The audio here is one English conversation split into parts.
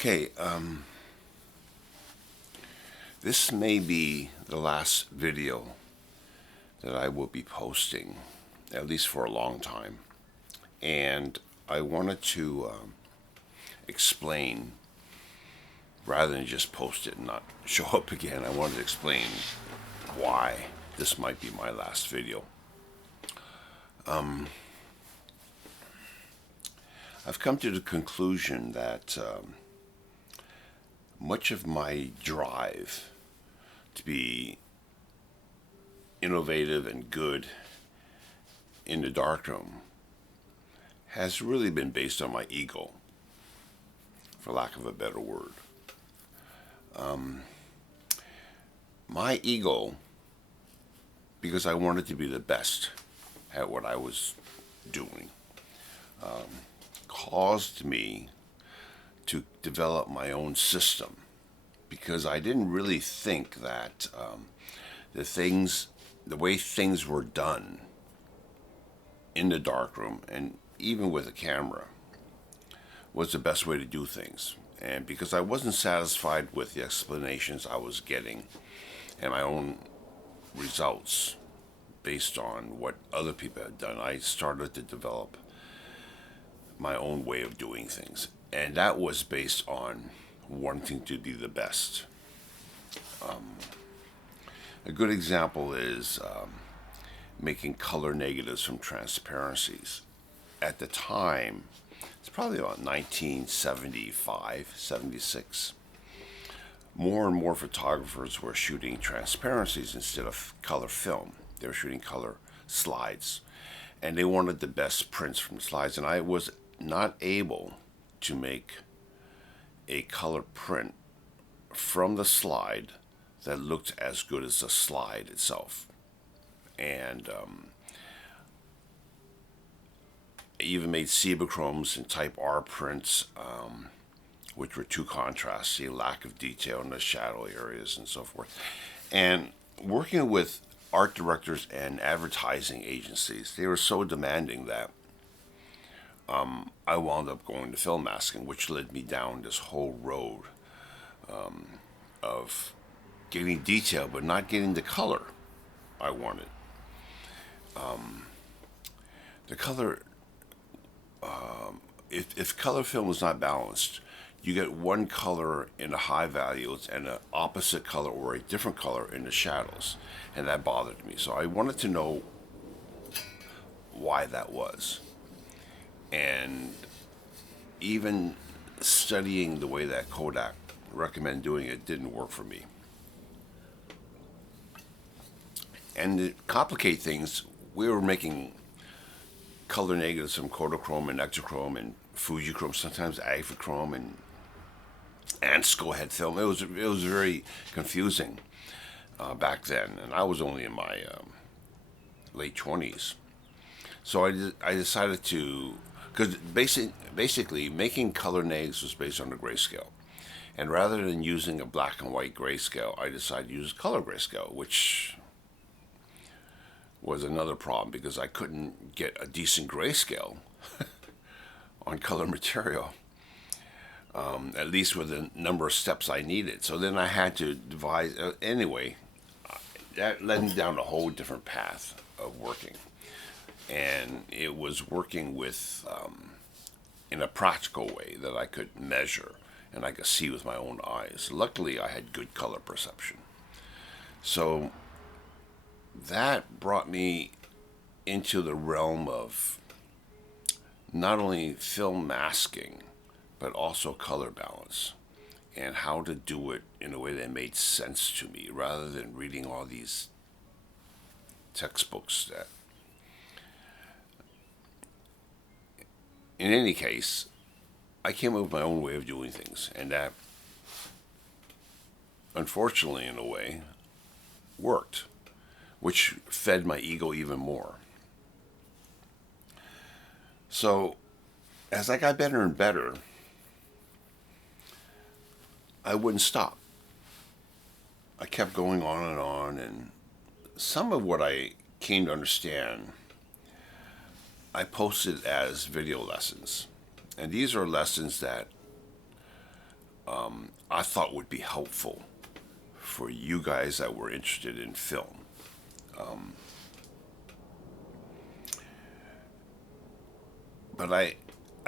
Okay, this may be the last video that I will be posting, at least for a long time. And I wanted to explain, rather than just post it and not show up again, I wanted to explain why this might be my last video. I've come to the conclusion that much of my drive to be innovative and good in the darkroom has really been based on my ego, for lack of a better word. My ego, because I wanted to be the best at what I was doing, caused me to develop my own system, because I didn't really think that the way things were done in the darkroom and even with a camera was the best way to do things. And because I wasn't satisfied with the explanations I was getting and my own results based on what other people had done, I started to develop my own way of doing things. And that was based on wanting to be the best. A good example is making color negatives from transparencies. At the time, it's probably about 1975, 76. More and more photographers were shooting transparencies instead of color film. They were shooting color slides. And they wanted the best prints from the slides. And I was not able to make a color print from the slide that looked as good as the slide itself. And I even made Cibachromes and Type R prints, which were too contrasty, lack of detail in the shadow areas and so forth. And working with art directors and advertising agencies, they were so demanding that I wound up going to film masking, which led me down this whole road of getting detail but not getting the color I wanted. The color, if color film was not balanced, you get one color in the high values and an opposite color or a different color in the shadows, and that bothered me. So I wanted to know why that was. And even studying the way that Kodak recommended doing it didn't work for me. And to complicate things, we were making color negatives from Kodachrome and Ektachrome and Fujichrome, sometimes Agfachrome and Ansco had film. It was very confusing back then, and I was only in my late 20s. So I decided to, because basically making color negatives was based on the grayscale. And rather than using a black and white grayscale, I decided to use color grayscale, which was another problem because I couldn't get a decent grayscale on color material, at least with the number of steps I needed. So then I had to devise, anyway, that led me down a whole different path of working. And it was working with, in a practical way that I could measure and I could see with my own eyes. Luckily, I had good color perception. So that brought me into the realm of not only film masking, but also color balance and how to do it in a way that made sense to me rather than reading all these textbooks that, in any case, I came up with my own way of doing things, and that, unfortunately, in a way, worked, which fed my ego even more. So, as I got better and better, I wouldn't stop. I kept going on, and some of what I came to understand, I posted as video lessons. And these are lessons that I thought would be helpful for you guys that were interested in film. But I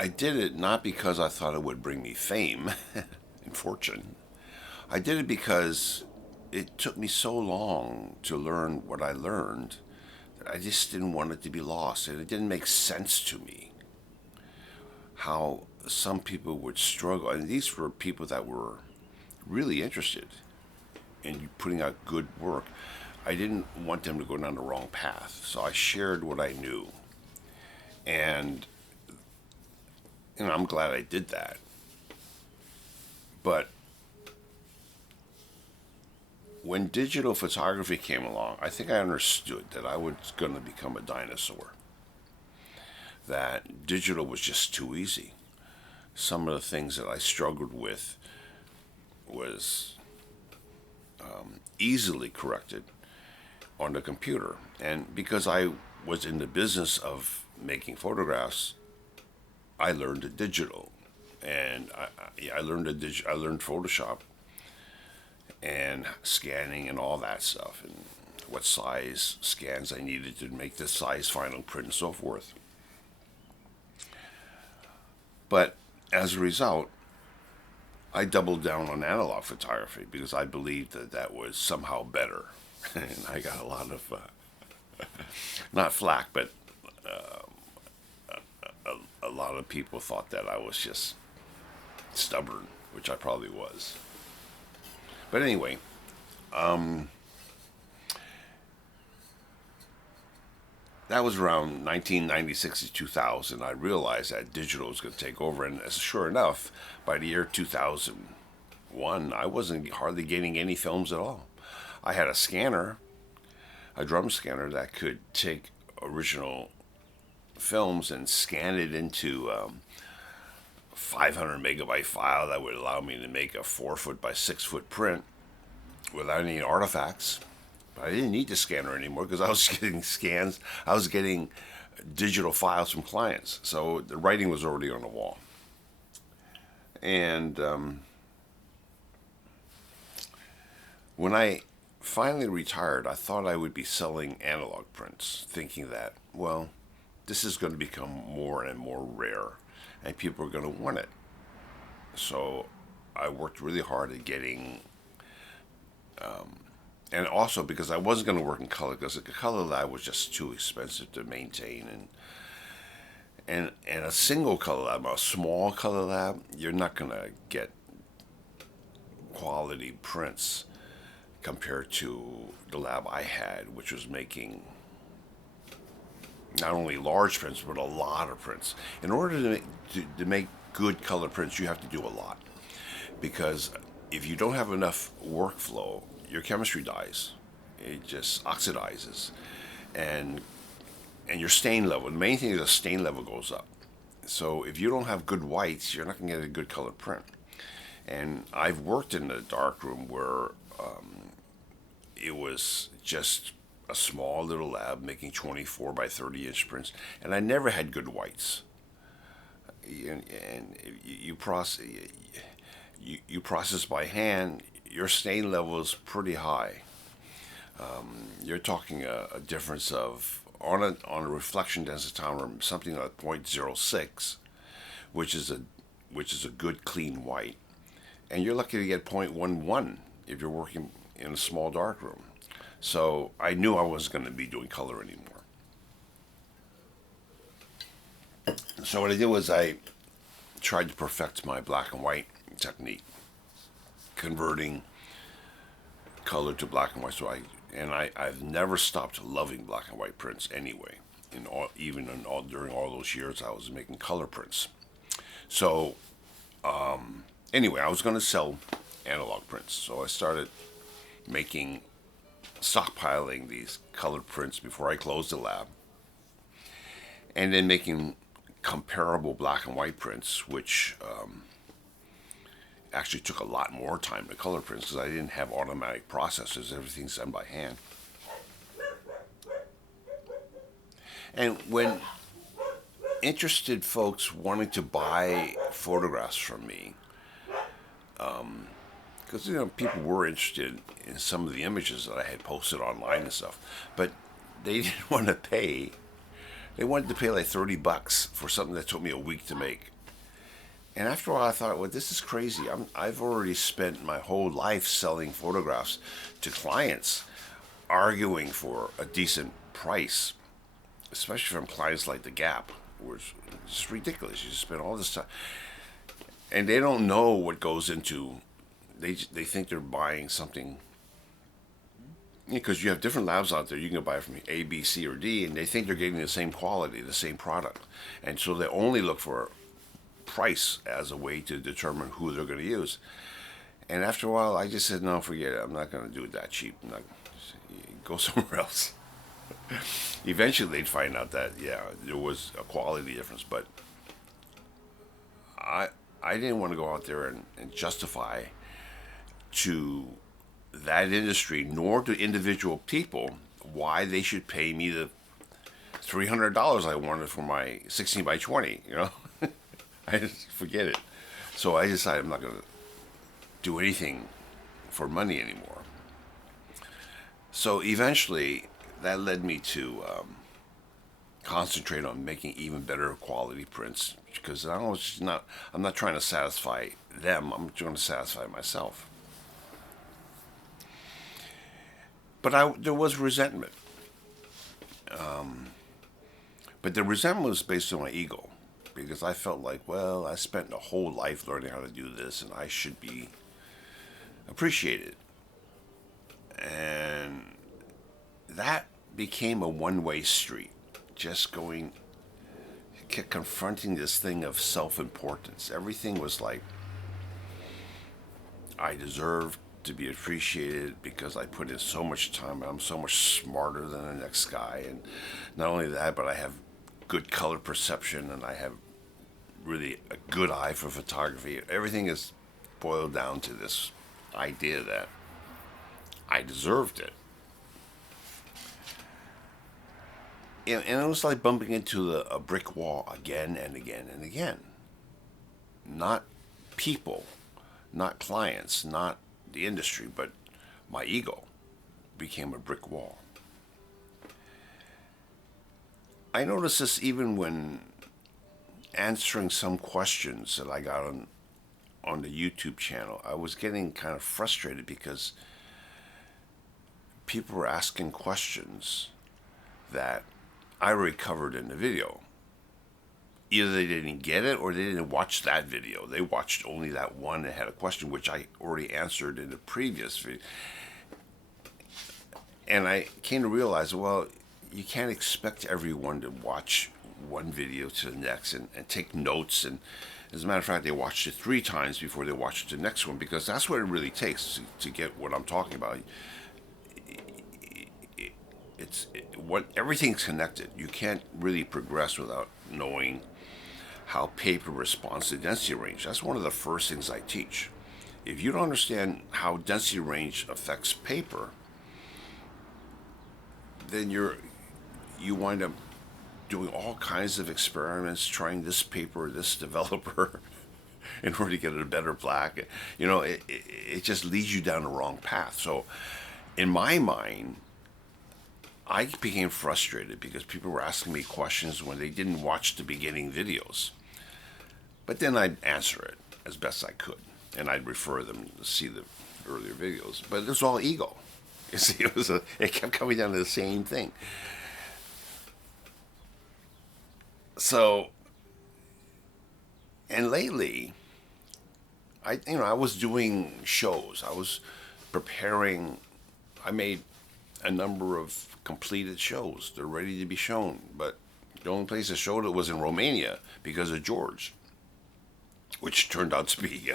did it not because I thought it would bring me fame and fortune. I did it because it took me so long to learn what I learned that I just didn't want it to be lost. And it didn't make sense to me how some people would struggle. And these were people that were really interested in putting out good work. I didn't want them to go down the wrong path. So I shared what I knew. And I'm glad I did that. But when digital photography came along, I think I understood that I was going to become a dinosaur. That digital was just too easy. Some of the things that I struggled with was easily corrected on the computer. And because I was in the business of making photographs, I learned the digital, and I learned I learned Photoshop and scanning and all that stuff, and what size scans I needed to make this size final print and so forth. But as a result, I doubled down on analog photography because I believed that that was somehow better, and I got a lot of not flack, but a lot of people thought that I was just stubborn, which I probably was. But anyway, that was around 1996 to 2000. I realized that digital was going to take over, and sure enough, by the year 2001, I wasn't hardly getting any films at all. I had a scanner, a drum scanner that could take original films and scan it into 500 megabyte file that would allow me to make a 4 foot by 6 foot print without any artifacts. But I didn't need the scanner anymore because I was getting scans. I was getting digital files from clients, so the writing was already on the wall. And when I finally retired, I thought I would be selling analog prints, thinking that, well, this is going to become more and more rare, and people are going to want it. So I worked really hard at getting, and also because I wasn't going to work in color, because the color lab was just too expensive to maintain, and a single color lab, a small color lab, you're not going to get quality prints compared to the lab I had, which was making not only large prints but a lot of prints. In order to make good color prints, you have to do a lot, because if you don't have enough workflow, your chemistry dies. It just oxidizes, and your stain level. The main thing is the stain level goes up. So if you don't have good whites, you're not going to get a good color print. And I've worked in the darkroom where it was just a small little lab making 24 by 30 inch prints, and I never had good whites. And you process by hand, your stain level is pretty high. You're talking a difference of on a reflection densitometer something like 0.06, which is a good clean white, and you're lucky to get 0.11 if you're working in a small darkroom. So I knew I wasn't going to be doing color anymore. So what I did was I tried to perfect my black and white technique, converting color to black and white. I've never stopped loving black and white prints anyway. During all those years I was making color prints. So anyway, I was going to sell analog prints, so I started stockpiling these colored prints before I closed the lab, and then making comparable black and white prints, which actually took a lot more time than color prints because I didn't have automatic processors. Everything's done by hand. And when interested folks wanted to buy photographs from me, because people were interested in some of the images that I had posted online and stuff, but they didn't want to pay. They wanted to pay like $30 for something that took me a week to make. And after a while, I thought, well, this is crazy. I've already spent my whole life selling photographs to clients, arguing for a decent price, especially from clients like The Gap, which is ridiculous. You spend all this time, and they don't know what goes into. They think they're buying something because you have different labs out there. You can buy from A, B, C, or D, and they think they're getting the same quality, the same product, and so they only look for price as a way to determine who they're going to use. And after a while, I just said, no, forget it. I'm not going to do it that cheap. I'm not, go somewhere else. Eventually, they'd find out that, yeah, there was a quality difference. But I, I didn't want to go out there and justify to that industry, nor to individual people, why they should pay me the $300 I wanted for my 16 by 20, I just forget it. So I decided I'm not going to do anything for money anymore. So eventually, that led me to concentrate on making even better quality prints because I'm not trying to satisfy them. I'm trying to satisfy myself. But there was resentment. But the resentment was based on my ego because I felt like, well, I spent a whole life learning how to do this and I should be appreciated. And that became a one-way street, just going, kept confronting this thing of self-importance. Everything was like, I deserve to be appreciated because I put in so much time. I'm so much smarter than the next guy. And not only that, but I have good color perception and I have really a good eye for photography. Everything is boiled down to this idea that I deserved it. And it was like bumping into a brick wall again and again and again. Not people, not clients, not the industry, but my ego became a brick wall. I noticed this even when answering some questions that I got on the YouTube channel. I was getting kind of frustrated because people were asking questions that I already covered in the video. Either they didn't get it or they didn't watch that video. They watched only that one that had a question, which I already answered in the previous video. And I came to realize, well, you can't expect everyone to watch one video to the next and take notes. And as a matter of fact, they watched it 3 times before they watched the next one because that's what it really takes to get what I'm talking about. Everything's connected. You can't really progress without knowing how paper responds to density range. That's one of the first things I teach. If you don't understand how density range affects paper, then you wind up doing all kinds of experiments, trying this paper, this developer, in order to get a better black. It just leads you down the wrong path. So, in my mind, I became frustrated because people were asking me questions when they didn't watch the beginning videos. But then I'd answer it as best I could, and I'd refer them to see the earlier videos. But it was all ego. You see, it kept coming down to the same thing. So, and lately, I was doing shows. I was preparing. I made a number of completed shows. They're ready to be shown, but the only place I showed it was in Romania because of George, which turned out to be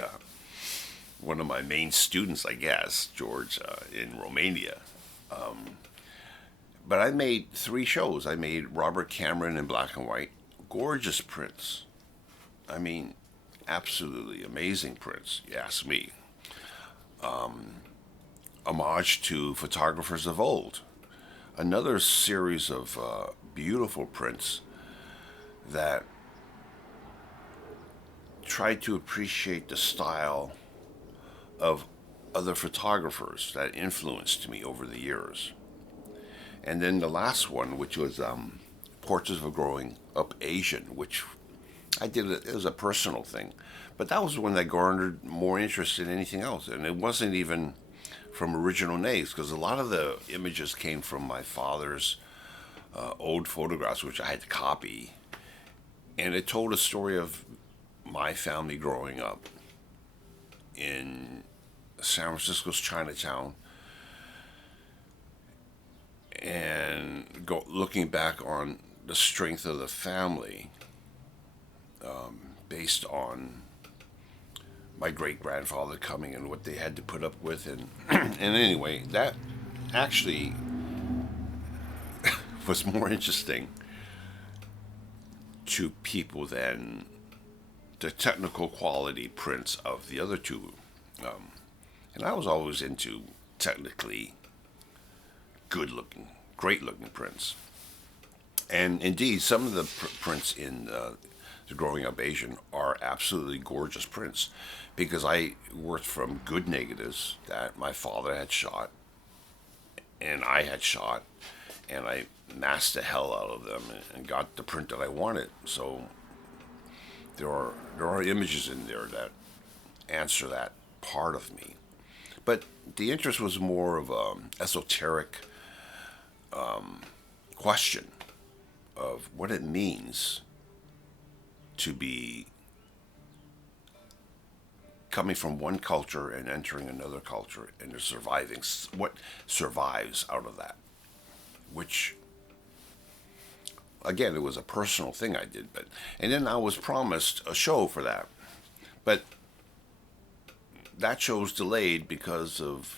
one of my main students, I guess, George, in Romania. But I made 3 shows. I made Robert Cameron in black and white, gorgeous prints. I mean, absolutely amazing prints, you ask me. Homage to photographers of old. Another series of beautiful prints that try to appreciate the style of other photographers that influenced me over the years. And then the last one, which was Portraits of a Growing Up Asian, which I did, it was a personal thing. But that was one that garnered more interest than anything else. And it wasn't even from original names, because a lot of the images came from my father's old photographs, which I had to copy. And it told a story of my family growing up in San Francisco's Chinatown, and looking back on the strength of the family, based on my great grandfather coming and what they had to put up with, and anyway, that actually was more interesting to people than the technical quality prints of the other two. And I was always into technically good looking, great looking prints. And indeed, some of the prints in the Growing Up Asian are absolutely gorgeous prints, because I worked from good negatives that my father had shot and I had shot, and I masked the hell out of them and got the print that I wanted. So there are images in there that answer that part of me. But the interest was more of an esoteric question of what it means to be coming from one culture and entering another culture, and the surviving, what survives out of that, which again, it was a personal thing I did. But and then I was promised a show for that, but that show was delayed because of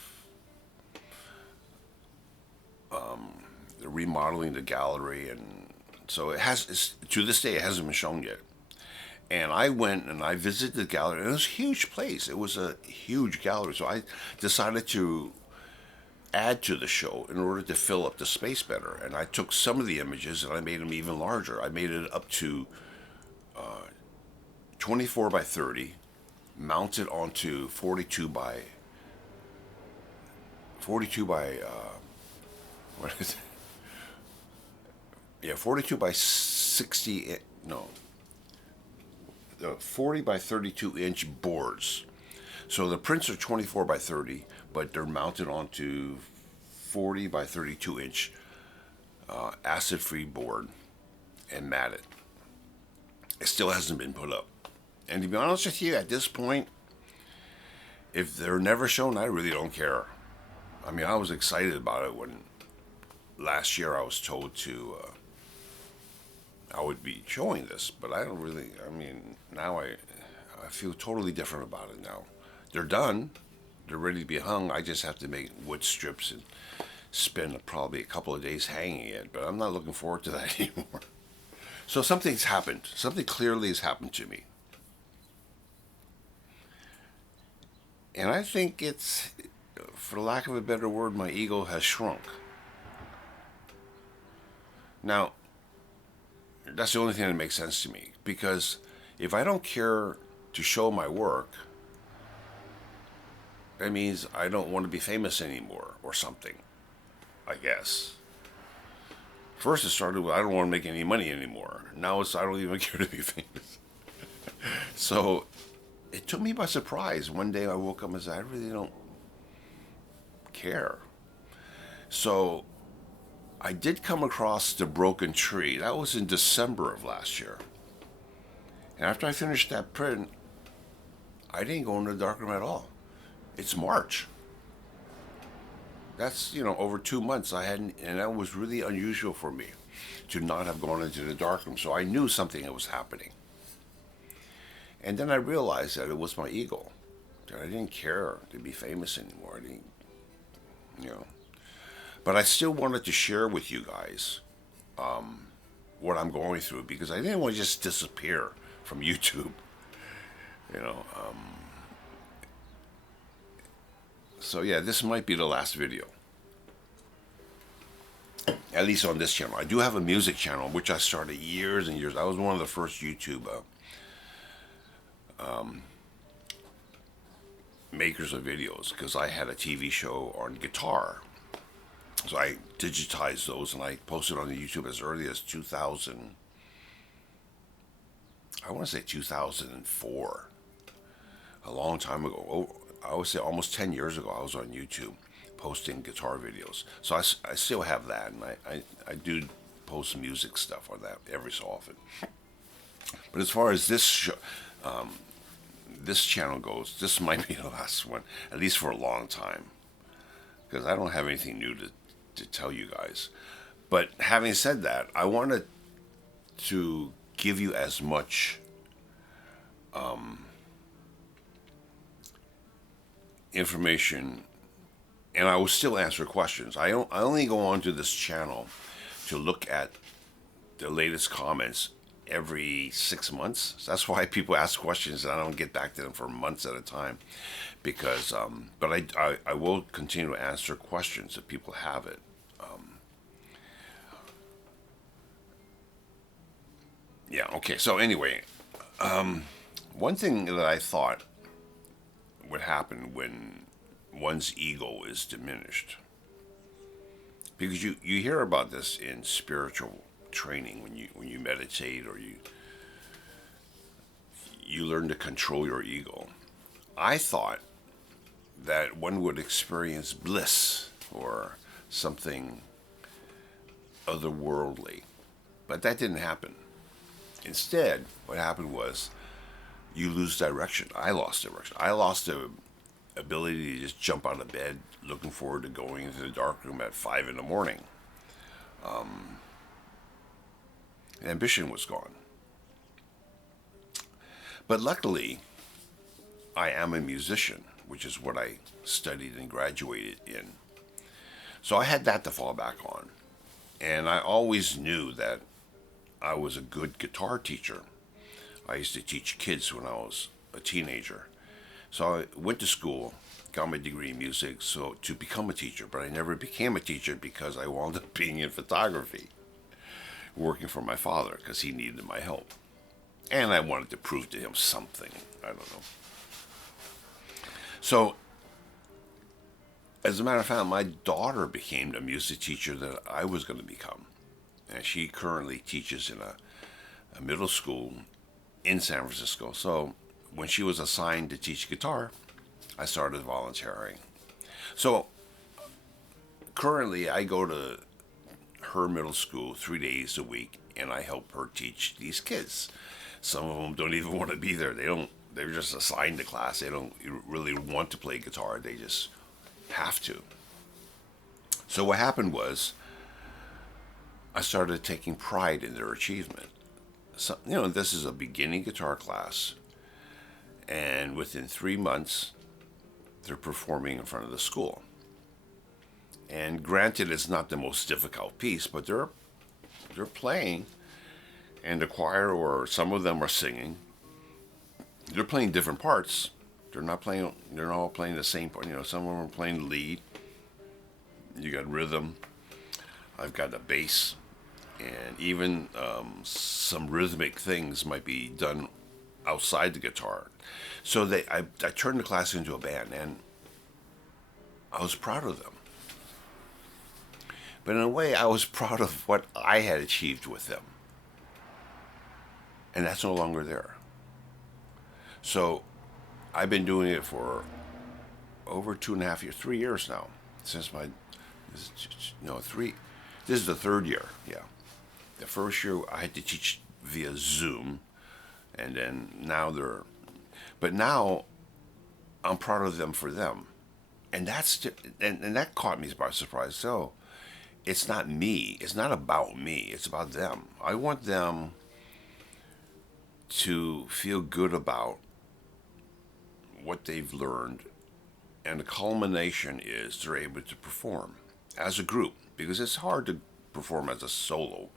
the remodeling the gallery, and so to this day it hasn't been shown yet. And I went and I visited the gallery, and it was a huge place. It was a huge gallery, so I decided to add to the show in order to fill up the space better. And I took some of the images and I made them even larger. I made it up to 24 by 30, mounted onto 42 by what is it? Yeah, 42 by 60. No, 40 by 32 inch boards. So the prints are 24 by 30, but they're mounted onto 40 by 32 inch acid-free board and matted. It still hasn't been put up. And to be honest with you, at this point, if they're never shown, I really don't care. I mean, I was excited about it when last year I was told I would be showing this, but I don't really. I mean, now I feel totally different about it now. They're done. They're ready to be hung. I just have to make wood strips and spend probably a couple of days hanging it, but I'm not looking forward to that anymore. So something's happened. Something clearly has happened to me. And I think it's, for lack of a better word, my ego has shrunk. Now, that's the only thing that makes sense to me, because if I don't care to show my work, that means I don't want to be famous anymore or something, I guess. First it started with I don't want to make any money anymore. Now it's I don't even care to be famous. So it took me by surprise. One day I woke up and said, I really don't care. So I did come across The Broken Tree. That was in December of last year. And after I finished that print, I didn't go into the darkroom at all. It's March. That's, over 2 months I hadn't, and that was really unusual for me to not have gone into the darkroom. So I knew something was happening. And then I realized that it was my ego, that I didn't care to be famous anymore. I didn't. But I still wanted to share with you guys what I'm going through, because I didn't want to just disappear from YouTube. You know. So yeah, this might be the last video. At least on this channel. I do have a music channel, which I started years and years. I was one of the first YouTube makers of videos because I had a TV show on guitar. So I digitized those and I posted on the YouTube as early as 2000. I want to say 2004, a long time ago. I would say almost 10 years ago, I was on YouTube posting guitar videos. So I still have that, and I do post music stuff on that every so often. But as far as this channel goes, this might be the last one, at least for a long time, because I don't have anything new to tell you guys. But having said that, I wanted to give you as much information, and I will still answer questions. I only go onto this channel to look at the latest comments every 6 months. So that's why people ask questions and I don't get back to them for months at a time. Because, but I will continue to answer questions if people have it. Yeah, okay. So anyway, one thing that I thought would happen when one's ego is diminished, because you hear about this in spiritual training when you meditate or you learn to control your ego. I thought that one would experience bliss or something otherworldly, but that didn't happen. Instead, what happened was you lose direction. I lost direction. I lost the ability to just jump out of bed looking forward to going into the dark room at 5 in the morning. Ambition was gone. But luckily, I am a musician, which is what I studied and graduated in. So I had that to fall back on. And I always knew that I was a good guitar teacher. I used to teach kids when I was a teenager. So I went to school, got my degree in music so to become a teacher, but I never became a teacher because I wound up being in photography, working for my father because he needed my help. And I wanted to prove to him something. I don't know. So, as a matter of fact, my daughter became the music teacher that I was going to become. And she currently teaches in a middle school in San Francisco. So, when she was assigned to teach guitar, I started volunteering. So, currently, I go to her middle school 3 days a week, and I help her teach these kids. Some of them don't even want to be there. They're just assigned to class. They don't really want to play guitar. They just have to. So what happened was I started taking pride in their achievement. So, this is a beginning guitar class, and within 3 months, they're performing in front of the school. And granted, it's not the most difficult piece, but they're playing, and the choir, or some of them are singing. They're playing different parts. They're not all playing the same part. Some of them are playing the lead. You got rhythm. I've got the bass, and even some rhythmic things might be done outside the guitar. So I turned the class into a band, and I was proud of them. But in a way, I was proud of what I had achieved with them. And that's no longer there. So I've been doing it for over 2.5 years, 3 years now. Since three. This is the third year, yeah. The first year I had to teach via Zoom, and then but now I'm proud of them for them. And and that caught me by surprise. So it's not me. It's not about me. It's about them. I want them to feel good about what they've learned, and the culmination is they're able to perform as a group, because it's hard to perform as a solo,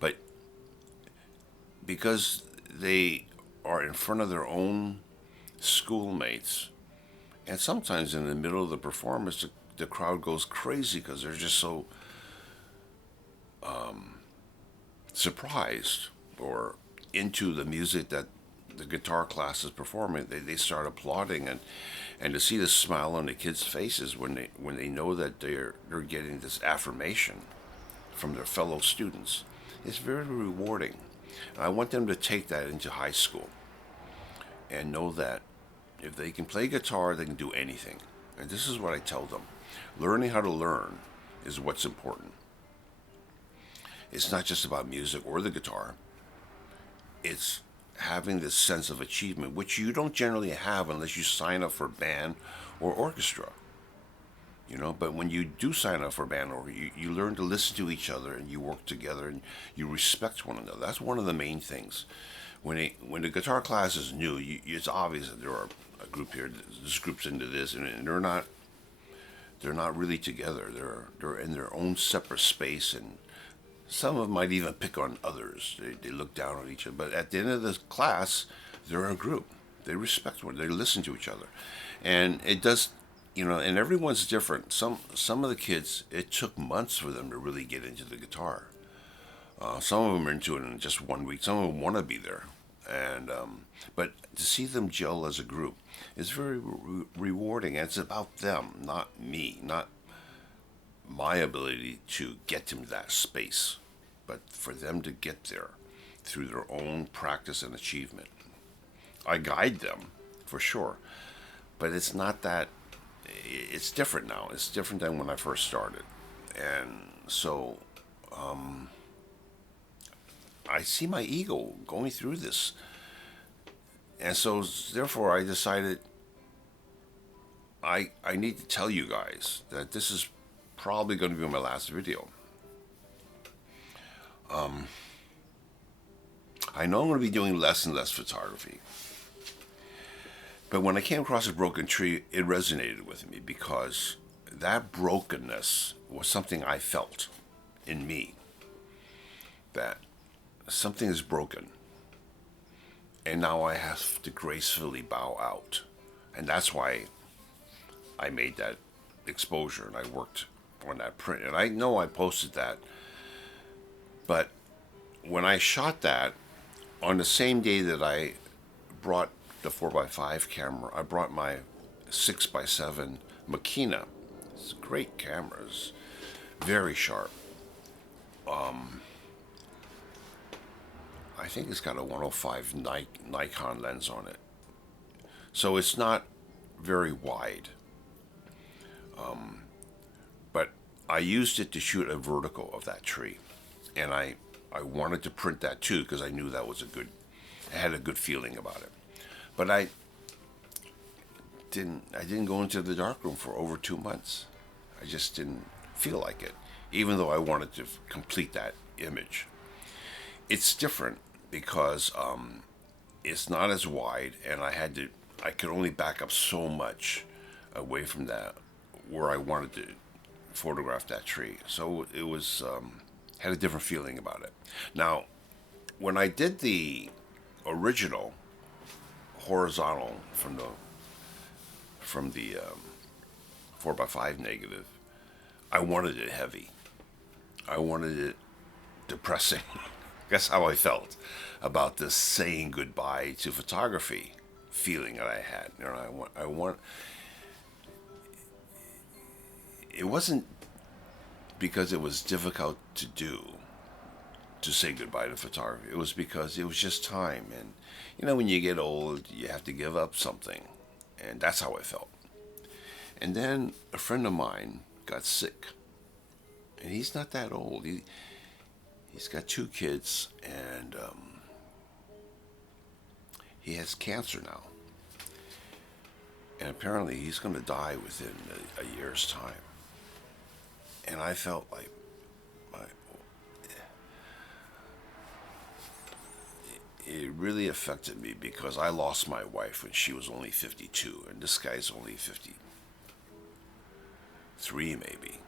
but because they are in front of their own schoolmates, and sometimes in the middle of the performance the crowd goes crazy because they're just so surprised or into the music that the guitar classes performing, they start applauding, and to see the smile on the kids' faces when they know that they're getting this affirmation from their fellow students is very rewarding. I want them to take that into high school and know that if they can play guitar, they can do anything. And this is what I tell them: learning how to learn is what's important. It's not just about music or the guitar. It's having this sense of achievement, which you don't generally have unless you sign up for band or orchestra. But when you do sign up for band, or you learn to listen to each other and you work together and you respect one another. That's one of the main things. When the guitar class is new, it's obvious that there are a group here. This group's into this, and they're not really together. They're in their own separate space, and some of them might even pick on others. They look down on each other. But at the end of the class, they're a group. They respect one. They listen to each other, and it does. And everyone's different. Some of the kids, it took months for them to really get into the guitar. Some of them are into it in just 1 week. Some of them want to be there, and but to see them gel as a group is very rewarding. And it's about them, not me, not my ability to get them to that space, but for them to get there through their own practice and achievement. I guide them, for sure, but it's not that. It's different now. It's different than when I first started, and so I see my ego going through this, and so therefore I decided I need to tell you guys that this is probably going to be my last video. I know I'm going to be doing less and less photography, but when I came across a broken tree, it resonated with me because that brokenness was something I felt in me, that something is broken, and now I have to gracefully bow out. And that's why I made that exposure and I worked on that print. And I know I posted that, but when I shot that, on the same day that I brought the 4x5 camera, I brought my 6x7 Makina. It's a great camera. It's very sharp. I think it's got a 105 Nikon lens on it. So it's not very wide. But I used it to shoot a vertical of that tree. And I wanted to print that too because I knew that was I had a good feeling about it. But I didn't go into the darkroom for over 2 months. I just didn't feel like it, even though I wanted to complete that image. It's different because it's not as wide, and I could only back up so much away from that where I wanted to photograph that tree. So it was had a different feeling about it. Now, when I did the original horizontal from the 4x5 negative, I wanted it heavy. I wanted it depressing. That's how I felt about this saying goodbye to photography feeling that I had. I want. It wasn't because it was difficult to do to say goodbye to photography. It was because it was just time, and when you get old, you have to give up something, and that's how I felt. And then a friend of mine got sick, and he's not that old. He's got 2 kids, and he has cancer now. And apparently he's going to die within a year's time. And I felt like it really affected me because I lost my wife when she was only 52, and this guy's only 53 maybe.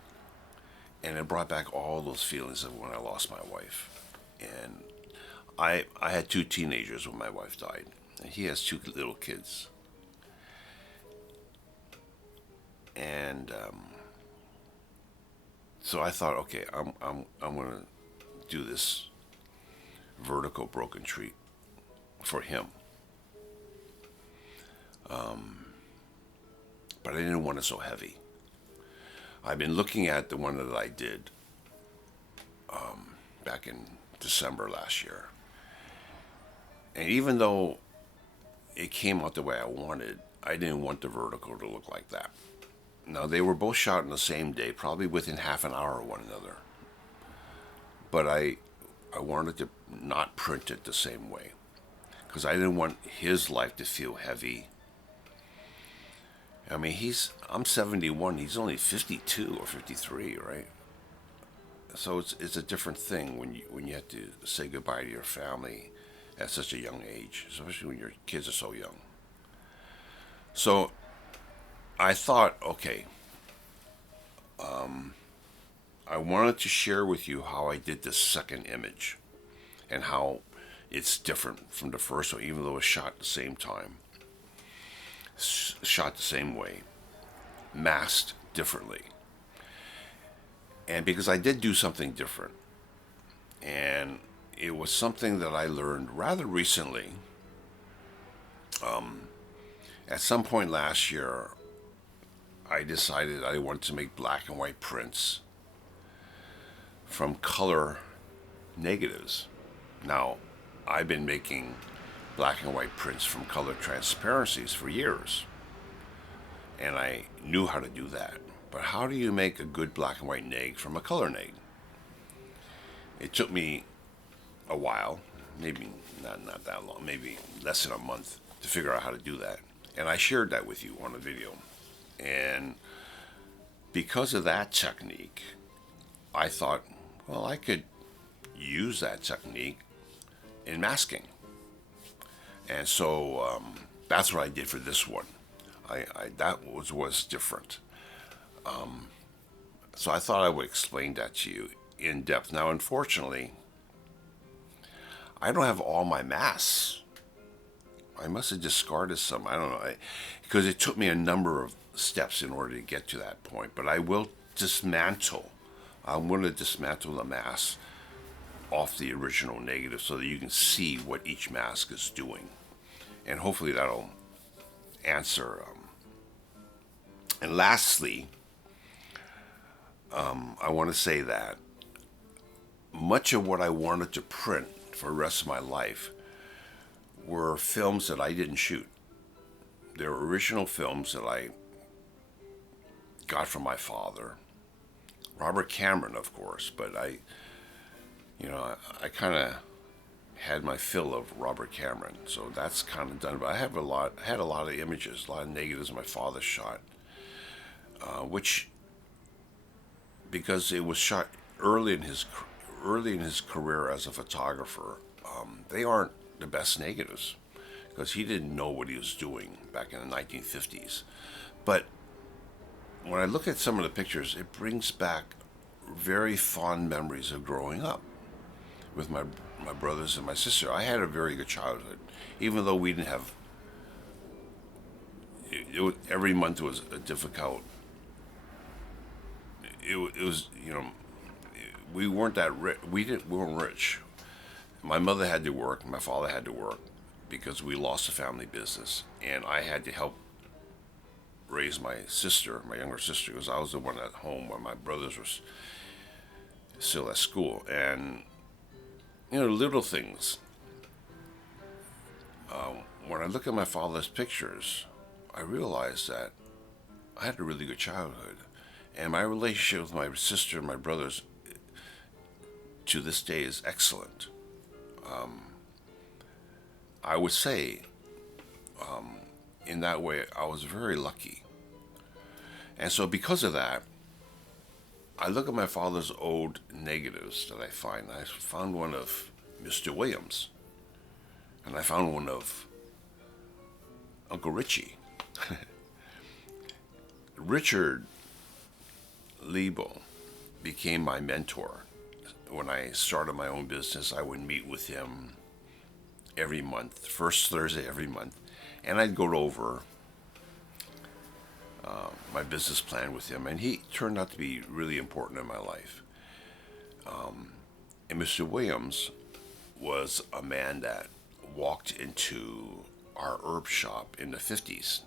And it brought back all those feelings of when I lost my wife. And I had 2 teenagers when my wife died, and he has 2 little kids. And so I thought, okay, I'm gonna do this vertical broken tree for him. but I didn't want it so heavy. I've been looking at the one that I did back in December last year. And even though it came out the way I wanted, I didn't want the vertical to look like that. Now, they were both shot on the same day, probably within half an hour of one another. But I wanted to not print it the same way because I didn't want his life to feel heavy. I mean, I'm 71, he's only 52 or 53, right? So it's a different thing when you have to say goodbye to your family at such a young age, especially when your kids are so young. So I thought, okay, I wanted to share with you how I did this second image and how it's different from the first one, even though it's shot at the same time, shot the same way, masked differently. And because I did do something different, and it was something that I learned rather recently. At some point last year, I decided I wanted to make black and white prints from color negatives. Now, I've been making black and white prints from color transparencies for years, and I knew how to do that. But how do you make a good black and white neg from a color neg? It took me a while, maybe not that long, maybe less than a month to figure out how to do that. And I shared that with you on a video. And because of that technique, I thought, well, I could use that technique in masking. And so that's what I did for this one. That was different. So I thought I would explain that to you in depth. Now, unfortunately, I don't have all my masks. I must have discarded some. I don't know. Because it took me a number of steps in order to get to that point. But I will dismantle. I'm going to dismantle the mask off the original negative so that you can see what each mask is doing. And hopefully that'll answer. And lastly, I want to say that much of what I wanted to print for the rest of my life were films that I didn't shoot. They were original films that I got from my father, Robert Cameron, of course. But I kind of had my fill of Robert Cameron, so that's kind of done. But I had a lot of images, a lot of negatives my father shot, which, because it was shot early in his career as a photographer, they aren't the best negatives because he didn't know what he was doing back in the 1950s. But when I look at some of the pictures, it brings back very fond memories of growing up with my brothers and my sister. I had a very good childhood, even though we didn't have. Every month was a difficult. It was, we weren't that rich. We weren't rich. My mother had to work. My father had to work because we lost the family business, and I had to help raise my sister, my younger sister, because I was the one at home when my brothers were still at school. And little things. When I look at my father's pictures, I realize that I had a really good childhood, and my relationship with my sister and my brothers to this day is excellent. I would say, in that way, I was very lucky. And so because of that, I look at my father's old negatives that I find. I found one of Mr. Williams, and I found one of Uncle Richie. Richard Liebel became my mentor. When I started my own business, I would meet with him every month, first Thursday every month, and I'd go over my business plan with him, and he turned out to be really important in my life. And Mr. Williams was a man that walked into our herb shop in the 50s,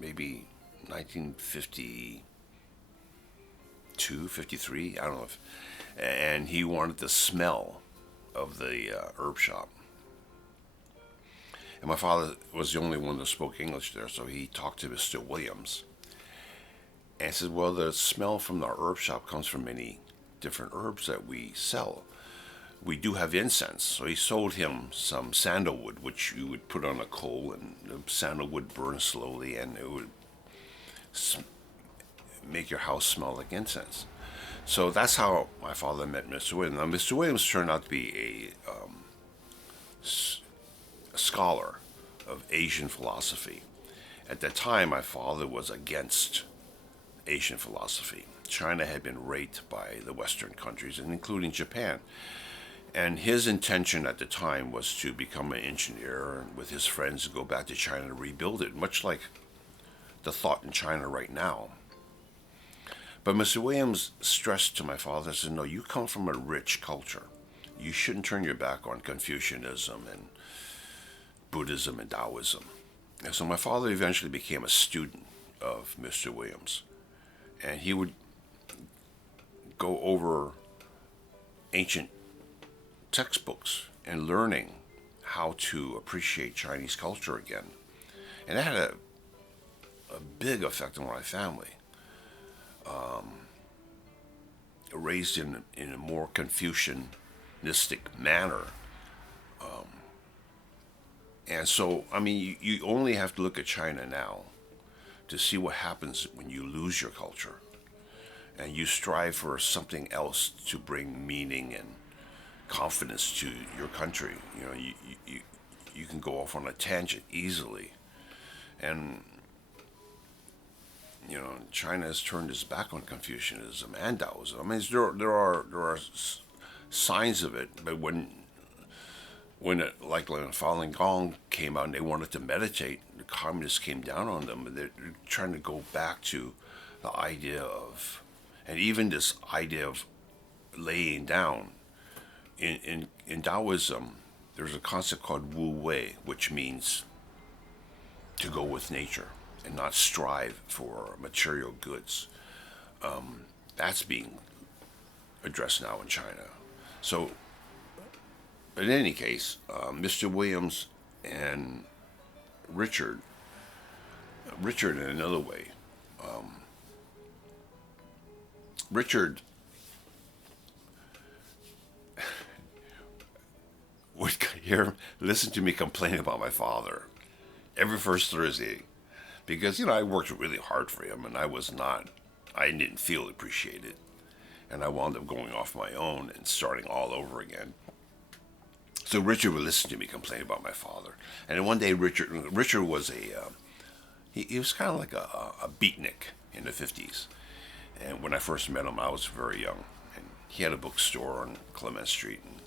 maybe 1952, 53, I don't know if, and he wanted the smell of the herb shop. And my father was the only one that spoke English there, so he talked to Mr. Williams and said, well, the smell from the herb shop comes from many different herbs that we sell. We do have incense. So he sold him some sandalwood, which you would put on a coal, and the sandalwood burn slowly, and it would make your house smell like incense. So that's how my father met Mr. Williams. Now, Mr. Williams turned out to be a scholar of Asian philosophy. At that time, my father was against Asian philosophy. China had been raped by the Western countries, and including Japan. And his intention at the time was to become an engineer and with his friends go back to China and rebuild it, much like the thought in China right now. But Mr. Williams stressed to my father and said, no, you come from a rich culture. You shouldn't turn your back on Confucianism and Buddhism and Taoism. And so my father eventually became a student of Mr. Williams. And he would go over ancient textbooks and learning how to appreciate Chinese culture again. And that had a big effect on my family. Raised in a more Confucianistic manner. And so, I mean, you only have to look at China now to see what happens when you lose your culture and you strive for something else to bring meaning and confidence to your country. You know, you can go off on a tangent easily. And you know, China has turned its back on Confucianism and Taoism. I mean, there are signs of it, but when Falun Gong came out and they wanted to meditate, the communists came down on them, and they're trying to go back to the idea of, and even this idea of laying down. In Taoism, there's a concept called Wu Wei, which means to go with nature and not strive for material goods. That's being addressed now in China. So, in any case, Mr. Williams and Richard in another way, Richard would listen to me complain about my father every first Thursday, because I worked really hard for him, and I didn't feel appreciated, and I wound up going off my own and starting all over again. So Richard would listen to me complain about my father, and then one day Richard was he was kind of like a beatnik in the 50s, and when I first met him, I was very young, and he had a bookstore on Clement Street, and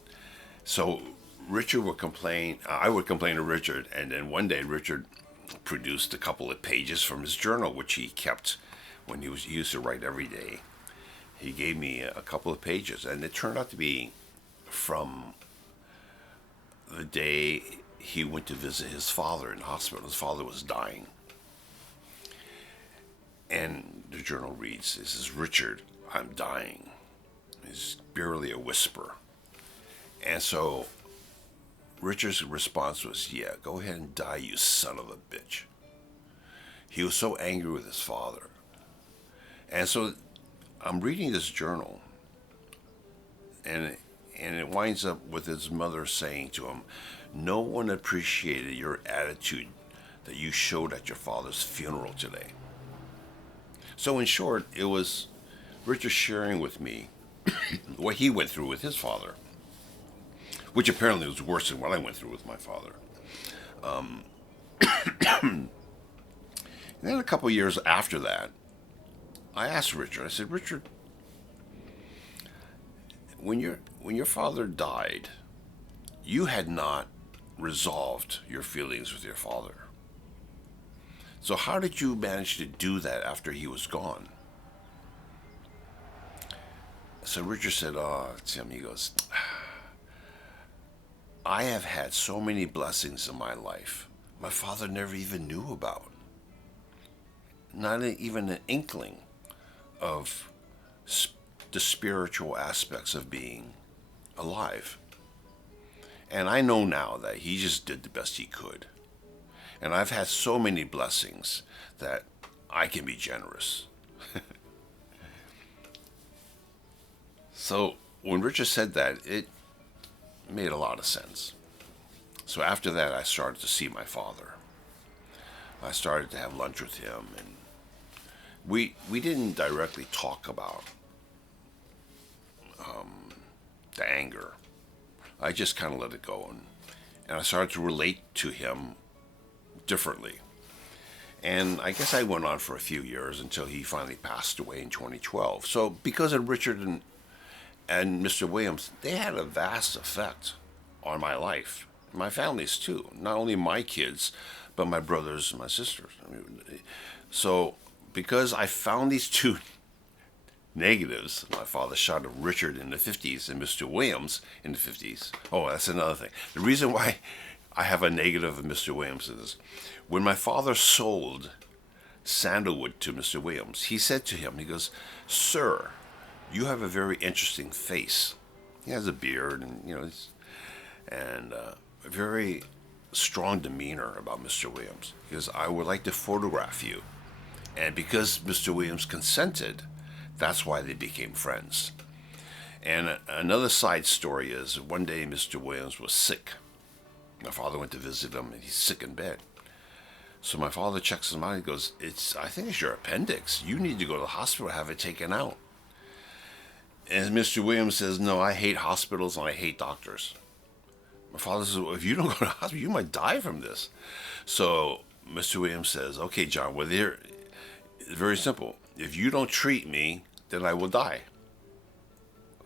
so Richard would complain. I would complain to Richard, and then one day Richard produced a couple of pages from his journal, which he kept when he used to write every day. He gave me a couple of pages, and it turned out to be from the day he went to visit his father in the hospital. His father was dying. And the journal reads, this is Richard, I'm dying. It's barely a whisper. And so Richard's response was, yeah, go ahead and die, you son of a bitch. He was so angry with his father. And so I'm reading this journal, and it winds up with his mother saying to him, no one appreciated your attitude that you showed at your father's funeral today. So in short, it was Richard sharing with me what he went through with his father, which apparently was worse than what I went through with my father. And then a couple years after that, I asked Richard, I said, Richard, when your father died, you had not resolved your feelings with your father. So how did you manage to do that after he was gone? So Richard said, Tim, he goes, I have had so many blessings in my life my father never even knew about. Not even an inkling of the spiritual aspects of being alive. And I know now that he just did the best he could. And I've had so many blessings that I can be generous. So when Richard said that, it made a lot of sense. So after that, I started to see my father. I started to have lunch with him, and we didn't directly talk about the anger. I just kind of let it go, and I started to relate to him differently. And I guess I went on for a few years until he finally passed away in 2012. So because of Richard and Mr. Williams, they had a vast effect on my life, my family's too. Not only my kids, but my brothers and my sisters. So because I found these two negatives, my father shot at Richard in the 50s and Mr. Williams in the 50s. Oh, that's another thing. The reason why I have a negative of Mr. Williams is when my father sold sandalwood to Mr. Williams, he said to him, he goes, "Sir, you have a very interesting face." He has a beard, and and a very strong demeanor about Mr. Williams. He goes, "I would like to photograph you." And because Mr. Williams consented, that's why they became friends. And another side story is one day Mr. Williams was sick. My father went to visit him, and he's sick in bed. So my father checks him out. He goes, I think it's your appendix. You need to go to the hospital and have it taken out." And Mr. Williams says, "No, I hate hospitals and I hate doctors." My father says, "Well, if you don't go to the hospital, you might die from this." So Mr. Williams says, "Okay, John, well, it's very simple. If you don't treat me, then I will die."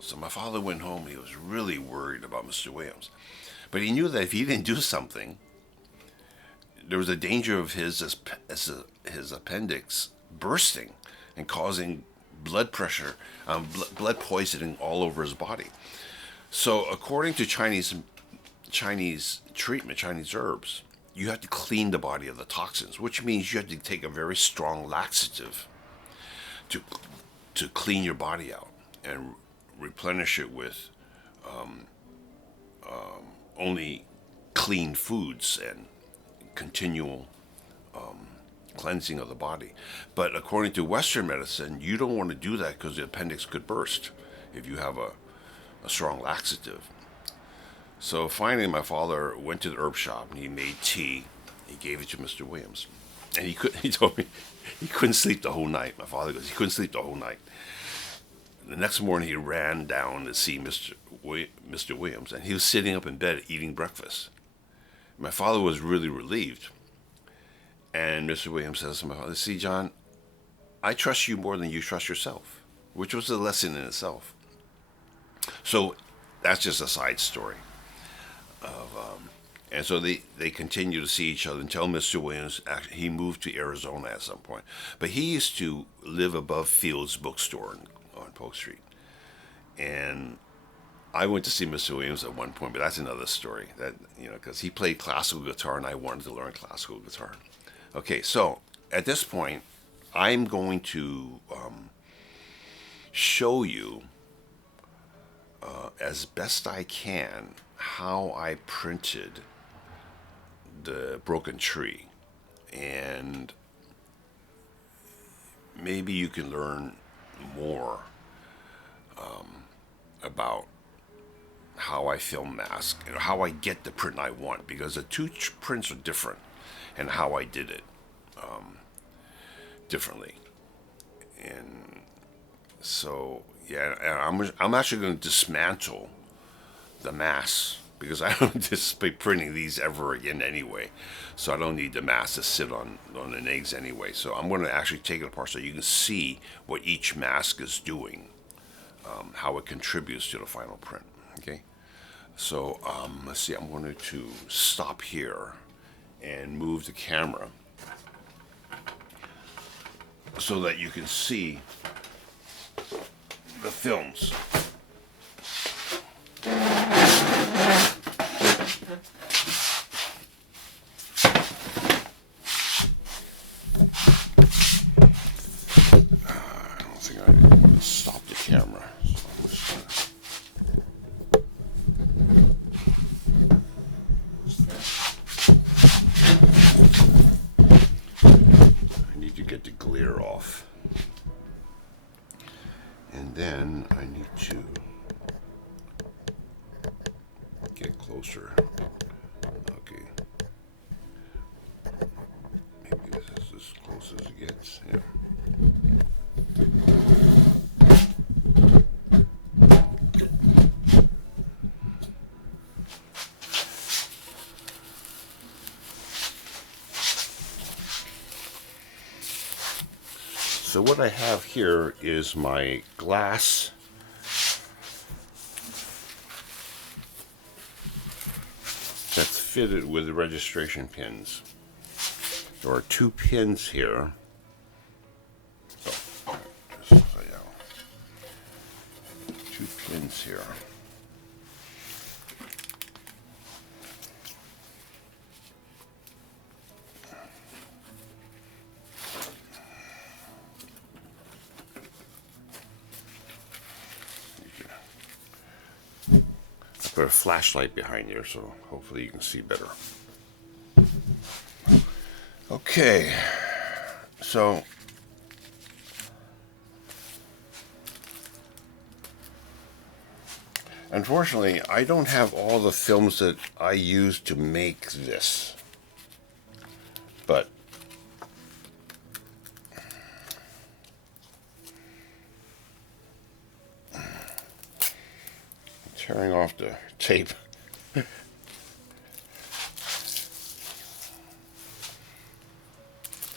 So my father went home. He was really worried about Mr. Williams. But he knew that if he didn't do something, there was a danger of his appendix bursting and causing blood pressure, blood poisoning all over his body. So according to Chinese treatment, Chinese herbs, you have to clean the body of the toxins, which means you have to take a very strong laxative to clean your body out and replenish it with only clean foods and continual cleansing of the body. But according to Western medicine, you don't want to do that because the appendix could burst if you have a strong laxative. So finally, my father went to the herb shop and he made tea. He gave it to Mr. Williams, and he told me he couldn't sleep the whole night. My father goes, he couldn't sleep the whole night. The next morning, he ran down to see Mr. Williams, and he was sitting up in bed eating breakfast. My father was really relieved. And Mr. Williams says to my father, "See, John, I trust you more than you trust yourself," which was a lesson in itself. So that's just a side story. And so they continue to see each other until Mr. Williams, he moved to Arizona at some point. But he used to live above Field's bookstore on Polk Street. And I went to see Mr. Williams at one point, but that's another story. That because he played classical guitar and I wanted to learn classical guitar. Okay, so at this point, I'm going to show you as best I can how I printed the broken tree, and maybe you can learn more about how I film masks, how I get the print I want, because the two prints are different, and how I did it differently. And so, yeah, I'm actually going to dismantle the masks because I don't anticipate printing these ever again anyway. So I don't need the mask to sit on the eggs anyway. So I'm going to actually take it apart so you can see what each mask is doing, how it contributes to the final print. Okay. So let's see. I'm going to stop here and move the camera so that you can see the films. So what I have here is my glass that's fitted with registration pins. There are 2 pins here. Oh, just so you know, 2 pins here. Put a flashlight behind here, so hopefully you can see better. Okay, so unfortunately, I don't have all the films that I used to make this, but tearing off the tape.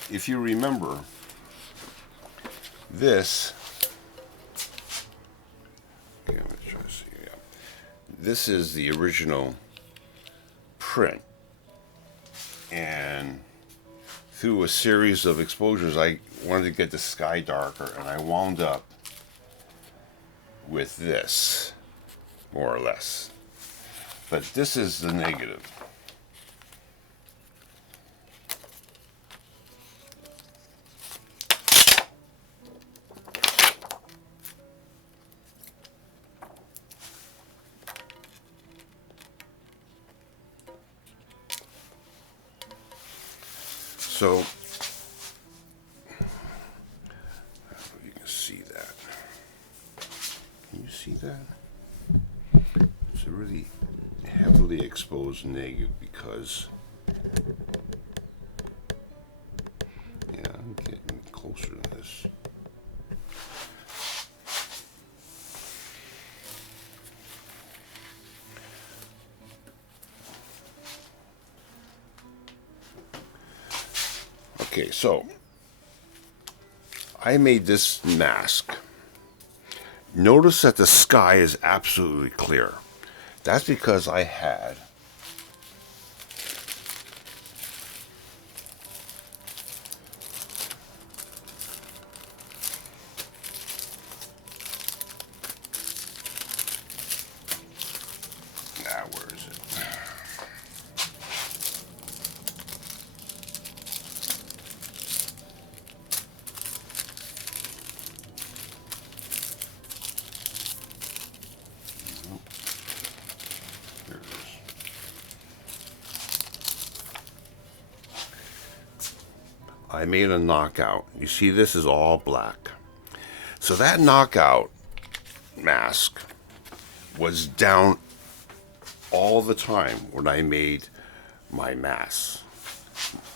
If you remember, this, okay, let's try to see, yeah. This is the original print, and through a series of exposures, I wanted to get the sky darker, and I wound up with this, more or less. But this is the negative. So, I don't know if you can see that. Can you see that? It's a really heavily exposed negative because, yeah, I'm getting closer to this. Okay, so I made this mask. Notice that the sky is absolutely clear. That's because I had where is it? Here it is. I made a knockout. You see, this is all black. So that knockout mask was down all the time when I made my mask.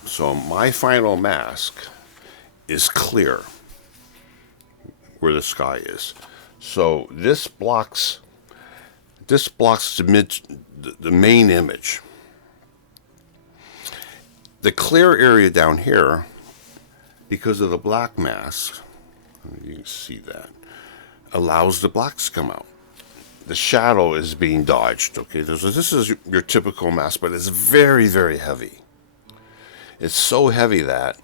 So my final mask is clear where the sky is. So this blocks the main image. The clear area down here, because of the black mask, you can see that, allows the blacks to come out. The shadow is being dodged. Okay, this is your typical mask, but it's very, very heavy. It's so heavy that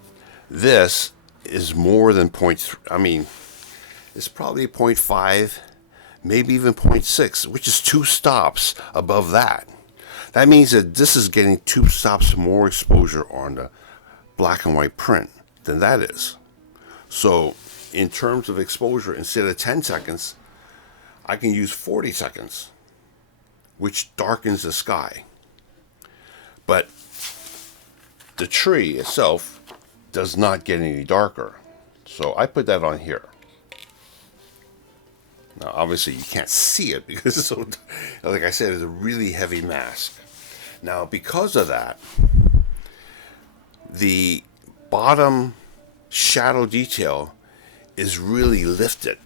this is more than 0.3. I mean, it's probably 0.5, maybe even 0.6, which is 2 stops above that. That means that this is getting 2 stops more exposure on the black and white print than that is. So in terms of exposure, instead of 10 seconds, I can use 40 seconds, which darkens the sky. But the tree itself does not get any darker. So I put that on here. Now, obviously, you can't see it because it's so, like I said, it's a really heavy mask. Now, because of that, the bottom shadow detail is really lifted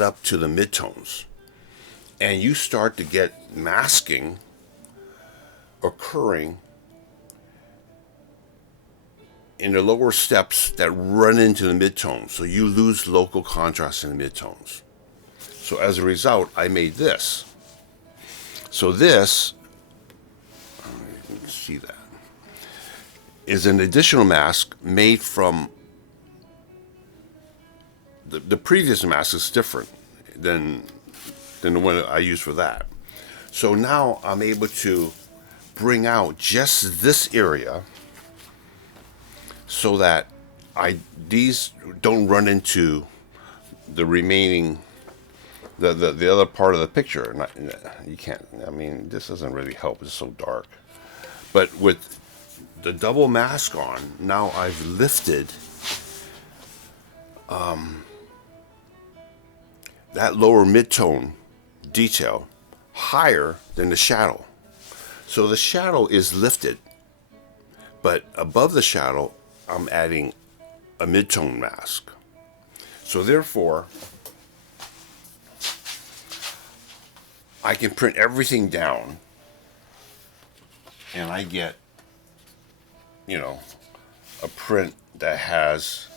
up to the midtones. And you start to get masking occurring in the lower steps that run into the midtones. So you lose local contrast in the midtones. So as a result, I made this. So this, you can see that, is an additional mask made from, the previous mask is different than the one I used for that. So now I'm able to bring out just this area so that these don't run into the remaining, the other part of the picture. You can't, I mean, this doesn't really help, it's so dark. But with the double mask on, now I've lifted that lower midtone detail higher than the shadow. So the shadow is lifted, but above the shadow, I'm adding a midtone mask. So therefore, I can print everything down and I get, you know, a print that has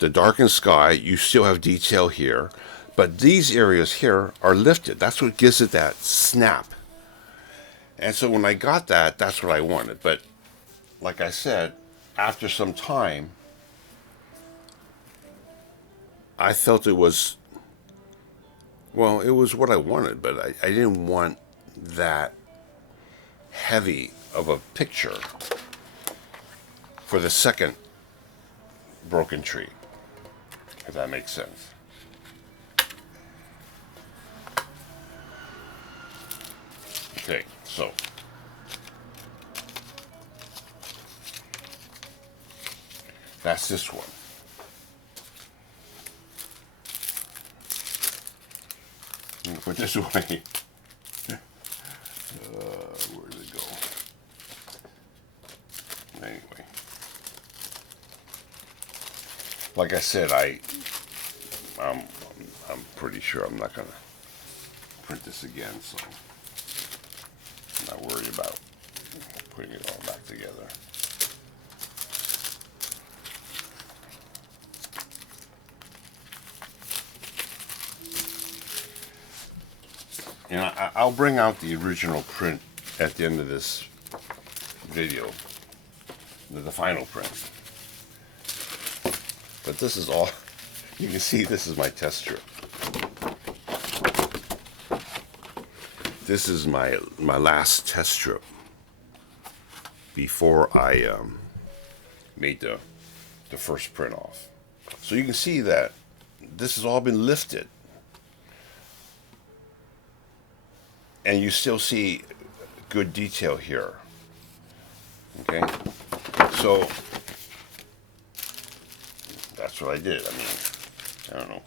the darkened sky. You still have detail here, but these areas here are lifted. That's what gives it that snap. And so when I got that, that's what I wanted. But like I said, after some time, I felt it was, well, it was what I wanted, but I didn't want that heavy of a picture for the second broken tree, if that makes sense. Okay, so that's this one. Let me put this away. Where did it go? Anyway, like I said, I'm pretty sure I'm not gonna print this again, so I'm not worried about putting it all back together. And I'll bring out the original print at the end of this video, the final print. But this is all, you can see this is my test strip. This is my last test strip before I made the first print off. So you can see that this has all been lifted. And you still see good detail here. Okay? So that's what I did. I mean, I don't know.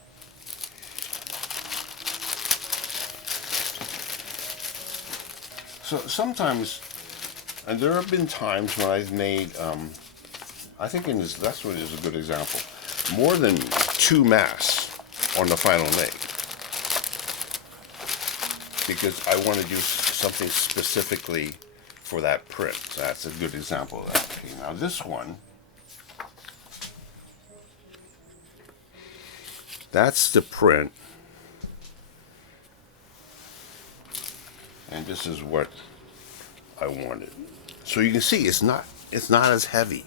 So sometimes, and there have been times when I've made, I think in this last one is a good example, more than 2 masks on the final make. Because I want to do something specifically for that print. So that's a good example of that. Okay, now this one, that's the print. And this is what I wanted. So you can see it's not as heavy.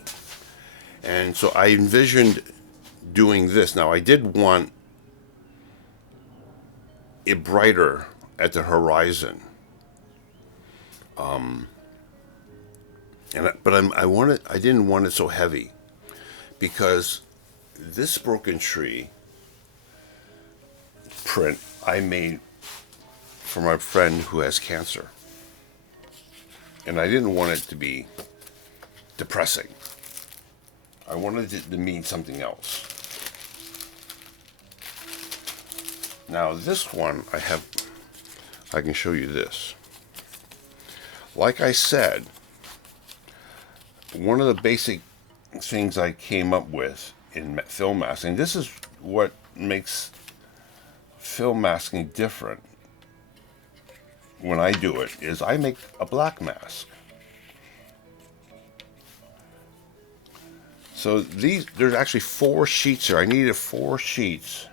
And so I envisioned doing this. Now I did want it brighter at the horizon, I didn't want it so heavy, because this broken tree print I made for my friend who has cancer, and I didn't want it to be depressing. I wanted it to mean something else. Now this one I can show you this. Like I said, one of the basic things I came up with in film masking, this is what makes film masking different when I do it, is I make a black mask. So there's actually 4 sheets here. I needed 4 sheets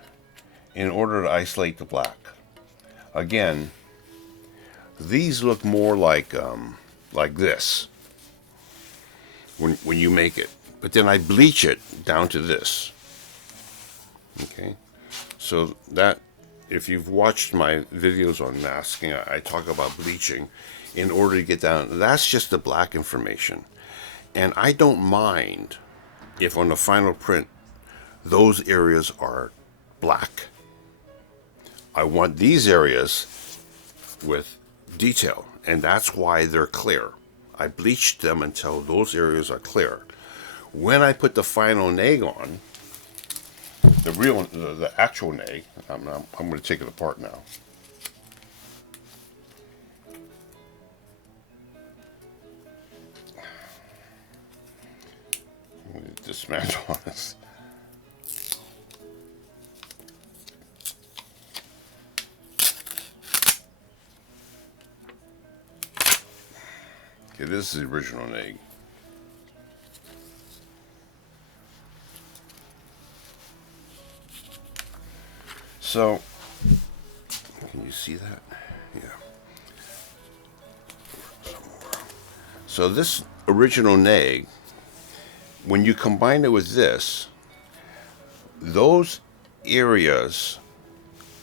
in order to isolate the black. Again, these look more like this when you make it. But then I bleach it down to this. Okay, so that, if you've watched my videos on masking, I talk about bleaching in order to get down. That's just the black information. And I don't mind if on the final print those areas are black. I want these areas with detail, and that's why they're clear. I bleached them until those areas are clear. When I put the final nag on, the actual nag, I'm going to take it apart now. I'm going to dismantle this. Okay, this is the original nag. So, can you see that? Yeah. So this original nag, when you combine it with this, those areas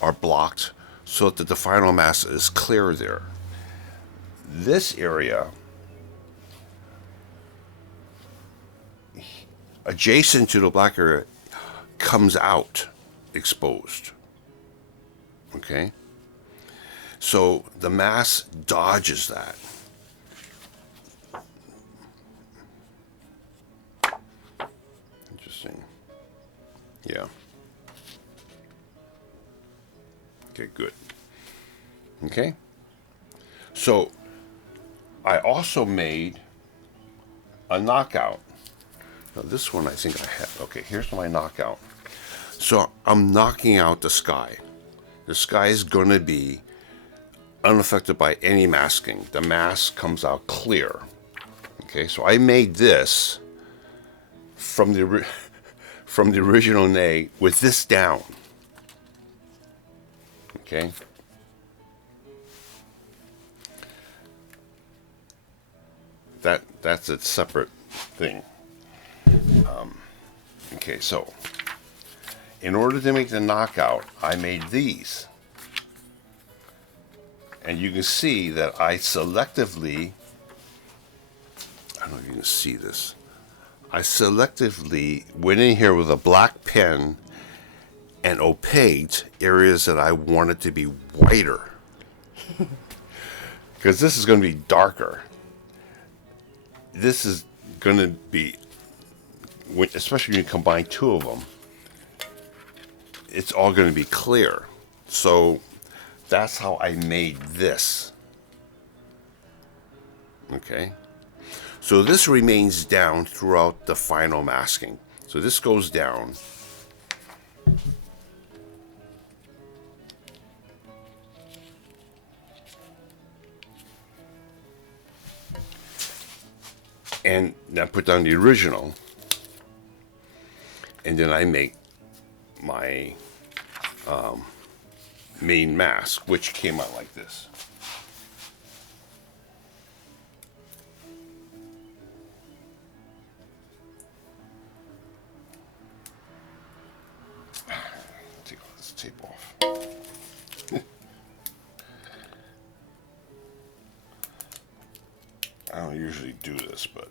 are blocked so that the final mass is clear there. This area, adjacent to the black area, comes out exposed. Okay? So the mass dodges that. Interesting. Yeah. Okay, good. Okay? So I also made a knockout. Now this one I think I have. Okay, here's my knockout. So I'm knocking out the sky. The sky is going to be unaffected by any masking. The mask comes out clear. Okay, so I made this from the original nag with this down. Okay. That's a separate thing. Okay, so in order to make the knockout, I made these. And you can see that I selectively, I don't know if you can see this, I selectively went in here with a black pen and opaqued areas that I wanted to be whiter. Because this is going to be darker. This is going to be, especially when you combine 2 of them, it's all going to be clear. So that's how I made this. Okay. So this remains down throughout the final masking. So this goes down. And then put down the original. And then I make my main mask, which came out like this. Take all this tape off. I don't usually do this, but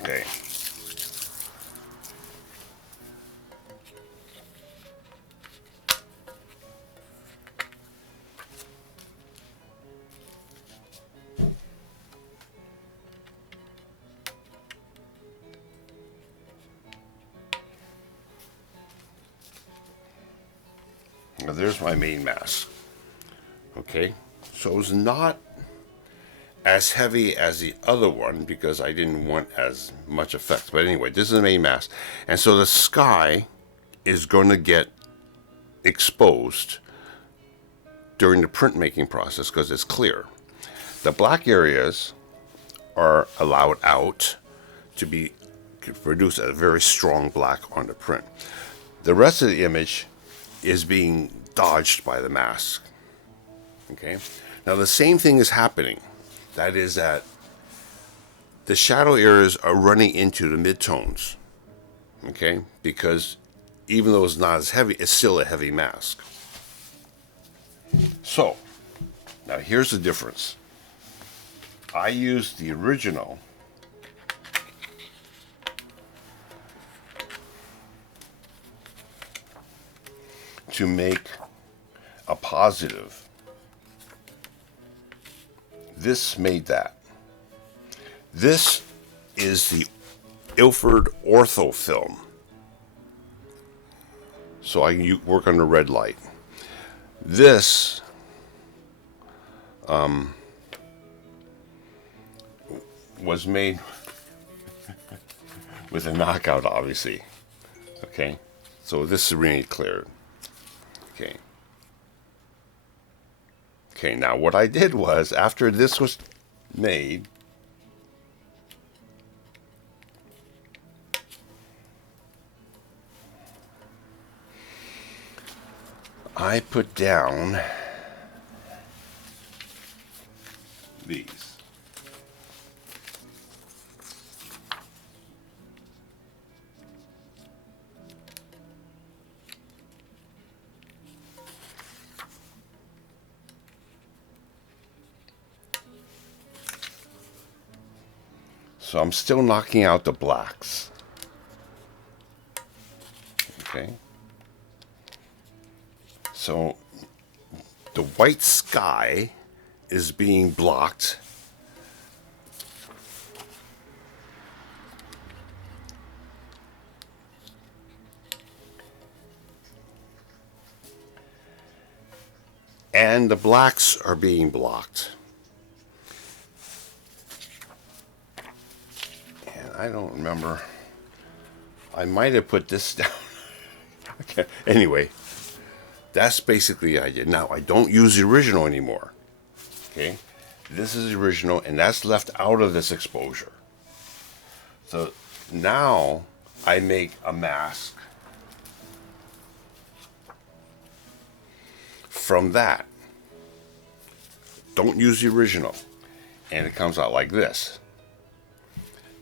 okay. Now there's my main mask. Okay, so it's not as heavy as the other one because I didn't want as much effect. But anyway, this is the main mask. And so the sky is going to get exposed during the printmaking process because it's clear. The black areas are allowed out to produce a very strong black on the print. The rest of the image is being dodged by the mask. Okay. Now the same thing is happening. That is that the shadow areas are running into the midtones. Okay, because even though it's not as heavy, it's still a heavy mask. So now here's the difference. I used the original to make a positive. This made that. This is the Ilford Ortho film. So I can work under red light. This was made with a knockout, obviously. Okay, so this is really clear. Okay. Okay, now what I did was, after this was made, I put down these. So I'm still knocking out the blacks. Okay. So the white sky is being blocked. And the blacks are being blocked. And I don't remember. I might have put this down. Okay. Anyway, that's basically the idea. Now, I don't use the original anymore. Okay? This is the original, and that's left out of this exposure. So now I make a mask from that. Don't use the original. And it comes out like this.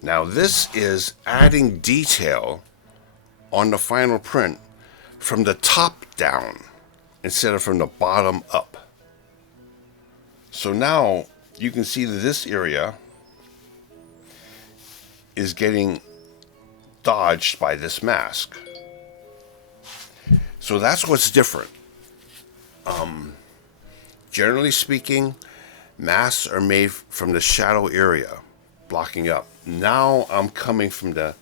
Now this is adding detail on the final print from the top down instead of from the bottom up. So now you can see that this area is getting dodged by this mask. So that's what's different. Generally speaking, masks are made from the shadow area, blocking up. Now I'm coming from the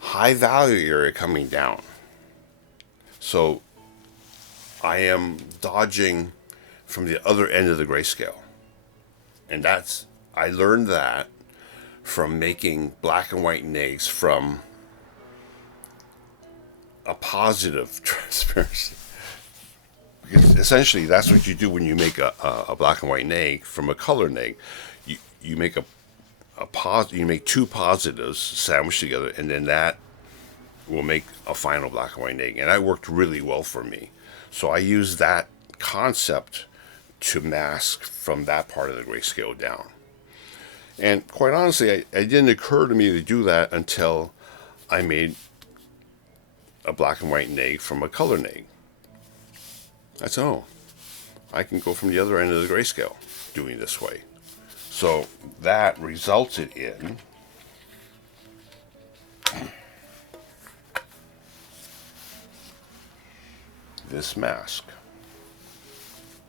high value area coming down. So I am dodging from the other end of the grayscale. And I learned that from making black and white nags from a positive transparency. Because essentially that's what you do when you make a black and white nag from a color nag. You make you make two positives sandwiched together, and then that will make a final black and white nag. And that worked really well for me. So I use that concept to mask from that part of the grayscale down. And quite honestly, it didn't occur to me to do that until I made a black and white nag from a color nag. I said, oh, I can go from the other end of the grayscale doing this way. So that resulted in this mask.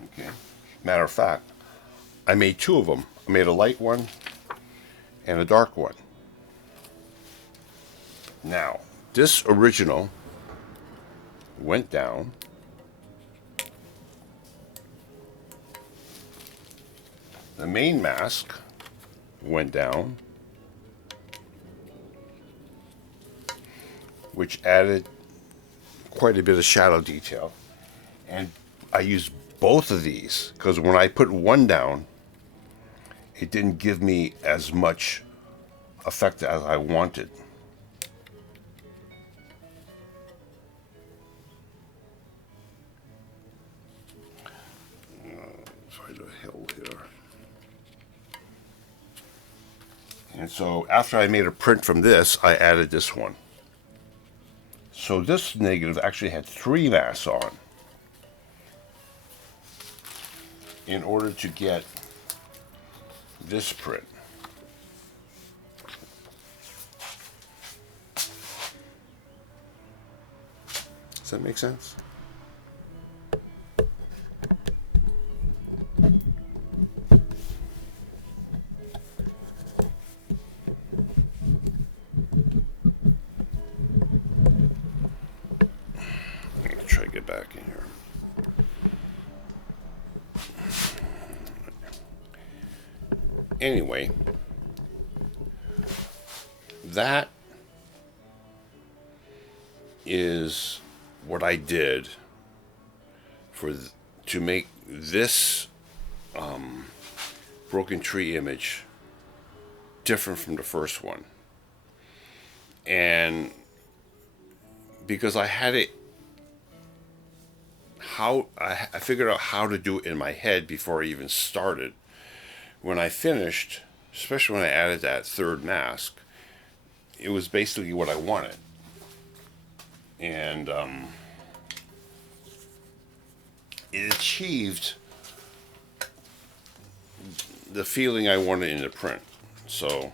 Okay. Matter of fact, I made two of them. I made a light one and a dark one. Now, this original went down the main mask went down, which added quite a bit of shadow detail. And I used both of these because when I put one down, it didn't give me as much effect as I wanted. Find a hill here. And so after I made a print from this, I added this one. So this negative actually had 3 masks on in order to get this print. Does that make sense? Try to get back in here. Anyway, that is what I did to make this broken tree image different from the first one. And because I had it, I figured out how to do it in my head before I even started. When I finished, especially when I added that 3rd mask, it was basically what I wanted. And it achieved the feeling I wanted in the print. So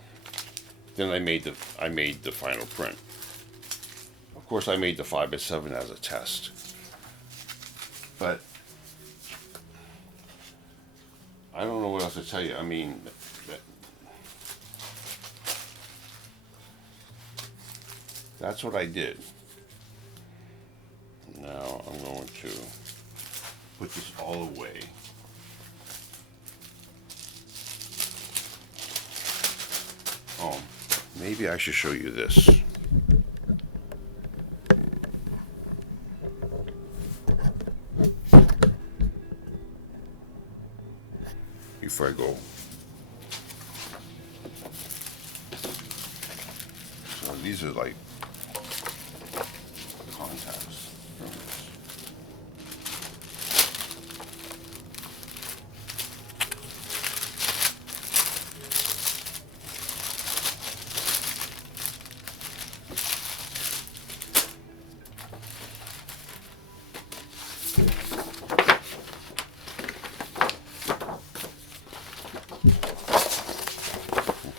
then I made the final print. Of course, I made the 5x7 as a test. But I don't know what else to tell you. I mean, that's what I did. Now I'm going to put this all away. Oh, maybe I should show you this. Before I go. So these are like contacts.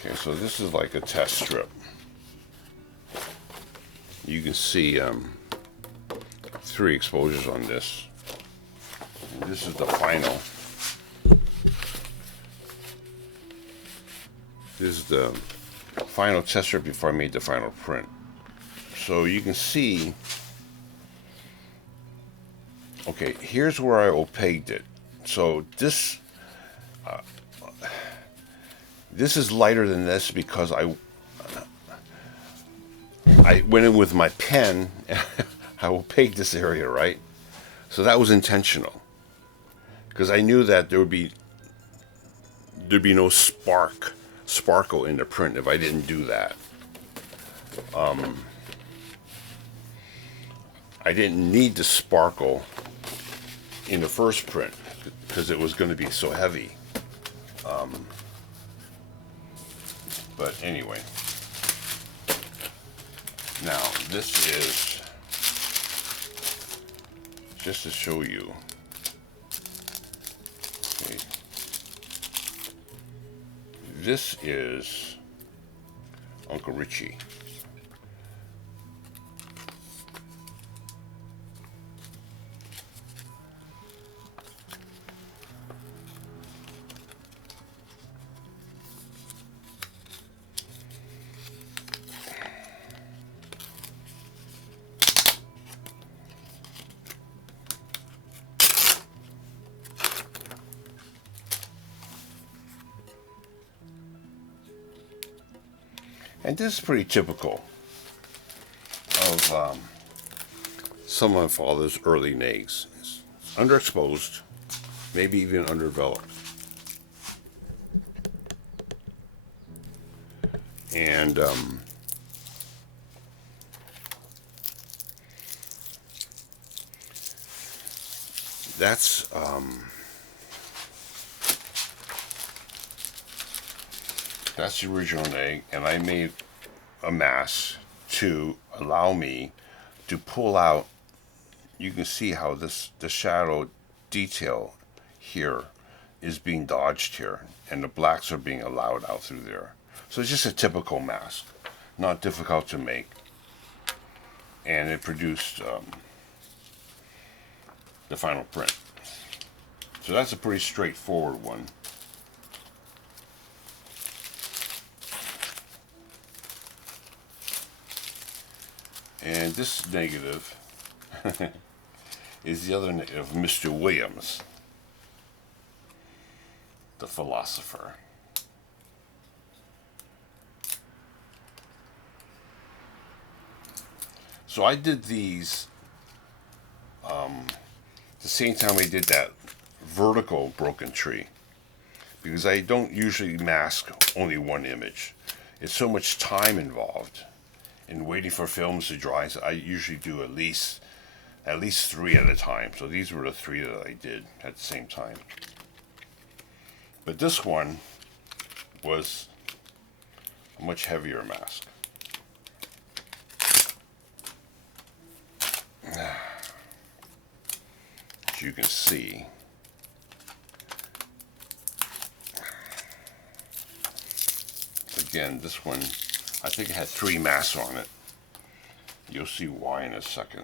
Okay, so this is like a test strip. You can see 3 exposures on this. And this is the final. This is the final test strip before I made the final print. So you can see, okay, here's where I opaqued it. So this is lighter than this because I went in with my pen. I opaqued this area, right? So that was intentional because I knew that there'd be no sparkle in the print if I didn't do that. I didn't need the sparkle in the first print because it was going to be so heavy. But anyway, now this is just to show you. Okay. This is Uncle Richie. And this is pretty typical of some of my father's early nags. It's underexposed, maybe even underdeveloped. And that's the original nag, and I made a mask to allow me to pull out. You can see how the shadow detail here is being dodged here, and the blacks are being allowed out through there. So it's just a typical mask, not difficult to make, and it produced the final print. So that's a pretty straightforward one. And this negative is the other negative of Mr. Williams, the philosopher. So I did these the same time we did that vertical broken tree, because I don't usually mask only one image. It's so much time involved in waiting for films to dry. So I usually do at least 3 at a time. So these were the 3 that I did at the same time. But this one was a much heavier mask. As you can see, again, this one, I think it had 3 masks on it. You'll see why in a second.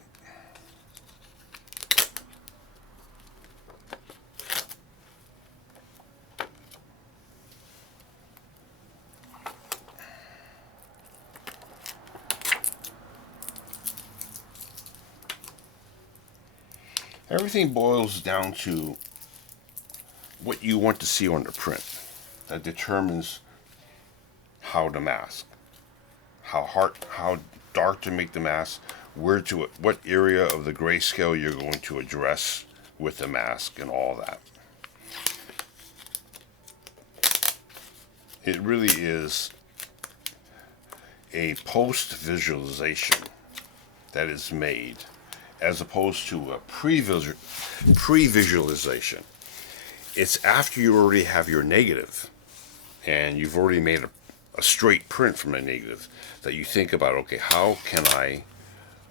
Everything boils down to what you want to see on the print. That determines how to mask, how dark to make the mask, what area of the grayscale you're going to address with the mask, and all that. It really is a post visualization that is made, as opposed to a pre-visualization. It's after you already have your negative and you've already made a straight print from a negative that you think about, okay, how can I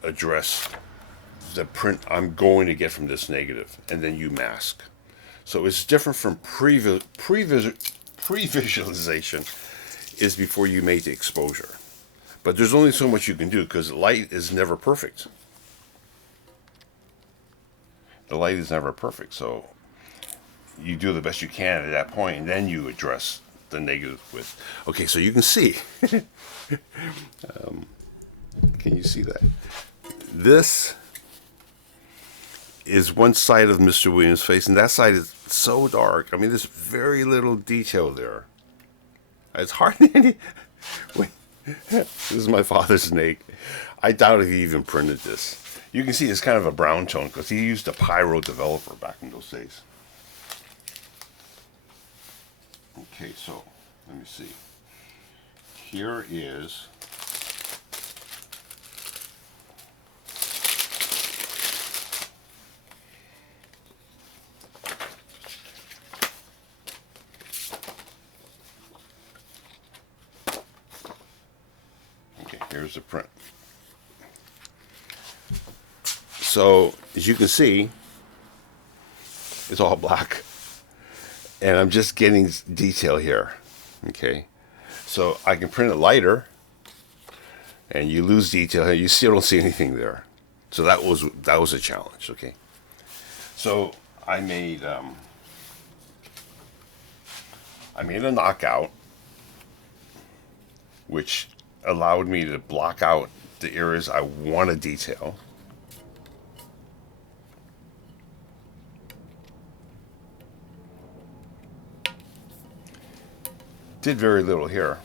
address the print I'm going to get from this negative, and then you mask. So it's different from pre-visualization is before you make the exposure. But there's only so much you can do because light is never perfect. The light is never perfect, so you do the best you can at that point, and then you address the negative with. Okay, so you can see. Can you see that? This is one side of Mr. Williams' face, and that side is so dark. I mean, there's very little detail there. It's hardly any. Wait, this is my father's snake. I doubt if he even printed this. You can see it's kind of a brown tone because he used a Pyro developer back in those days. Okay, so let me see. Here is here's the print. So as you can see, it's all black, and I'm just getting detail here. Okay, so I can print it lighter, and you lose detail here. You still don't see anything there. So that was a challenge. Okay, so I made a knockout, which allowed me to block out the areas I want to detail. Did very little here.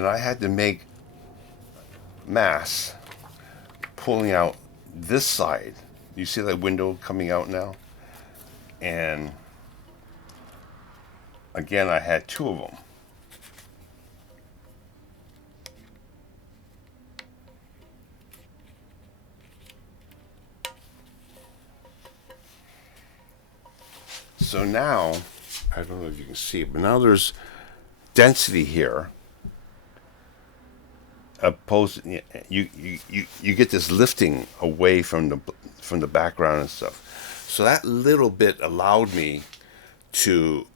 and I had to make masks pulling out this side. You see that window coming out now? And again, I had two of them. So now, I don't know if you can see it, but now there's density here. Opposed, you get this lifting away from the background and stuff. So that little bit allowed me to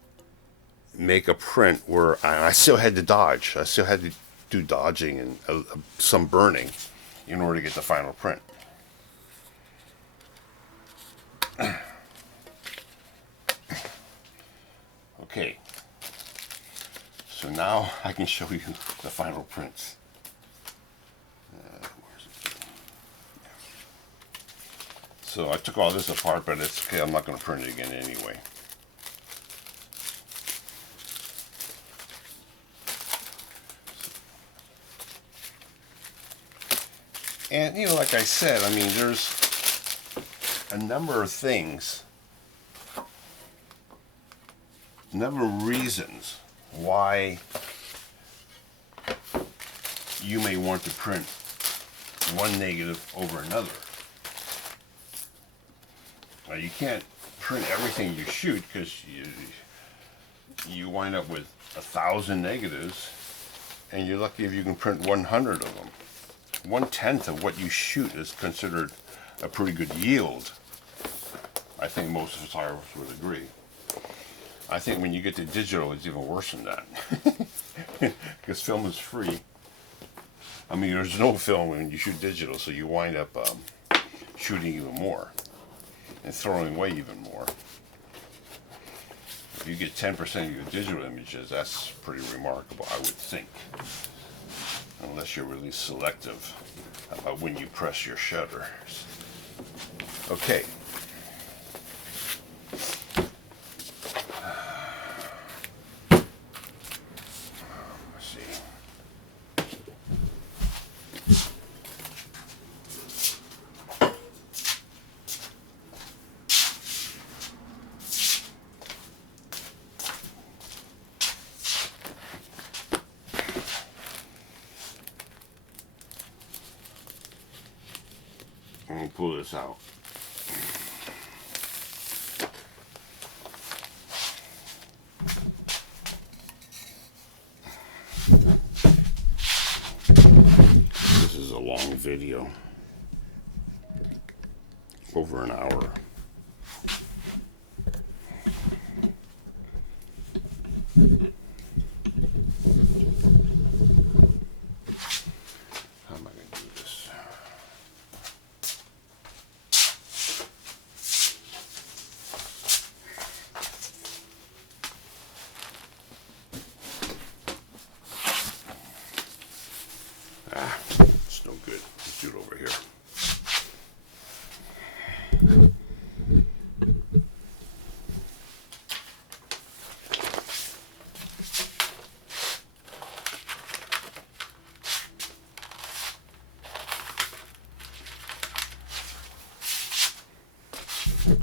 make a print where I still had to dodge. I still had to do dodging and some burning in order to get the final print. Okay, so now I can show you the final prints. So I took all this apart, but it's okay, I'm not going to print it again anyway. And, you know, like I said, I mean, there's a number of things, a number of reasons why you may want to print one negative over another. Now, you can't print everything you shoot because you wind up with 1,000 negatives, and you're lucky if you can print 100 of them. 1/10 of what you shoot is considered a pretty good yield. I think most photographers would agree. I think when you get to digital, it's even worse than that. Because film is free. I mean, there's no film when you shoot digital, so you wind up shooting even more and throwing away even more. If you get 10% of your digital images, that's pretty remarkable, I would think. Unless you're really selective about when you press your shutter. Okay. Let's see. I'm going to pull this out. This is a long video. Over an hour. How am I going to do this? It's no good. Let's do it over here.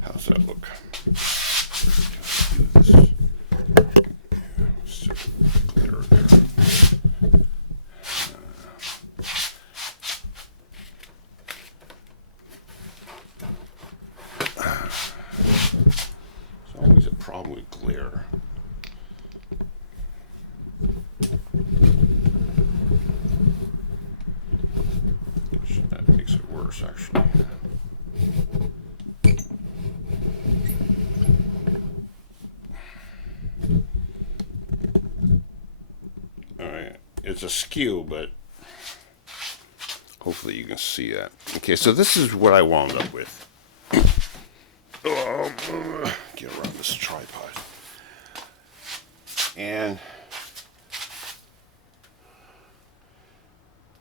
How's that look? Do this. Still glare there. There's always a problem with glare. That makes it worse, actually. Alright, it's askew, but hopefully you can see that. Okay, so this is what I wound up with. Get around this tripod. And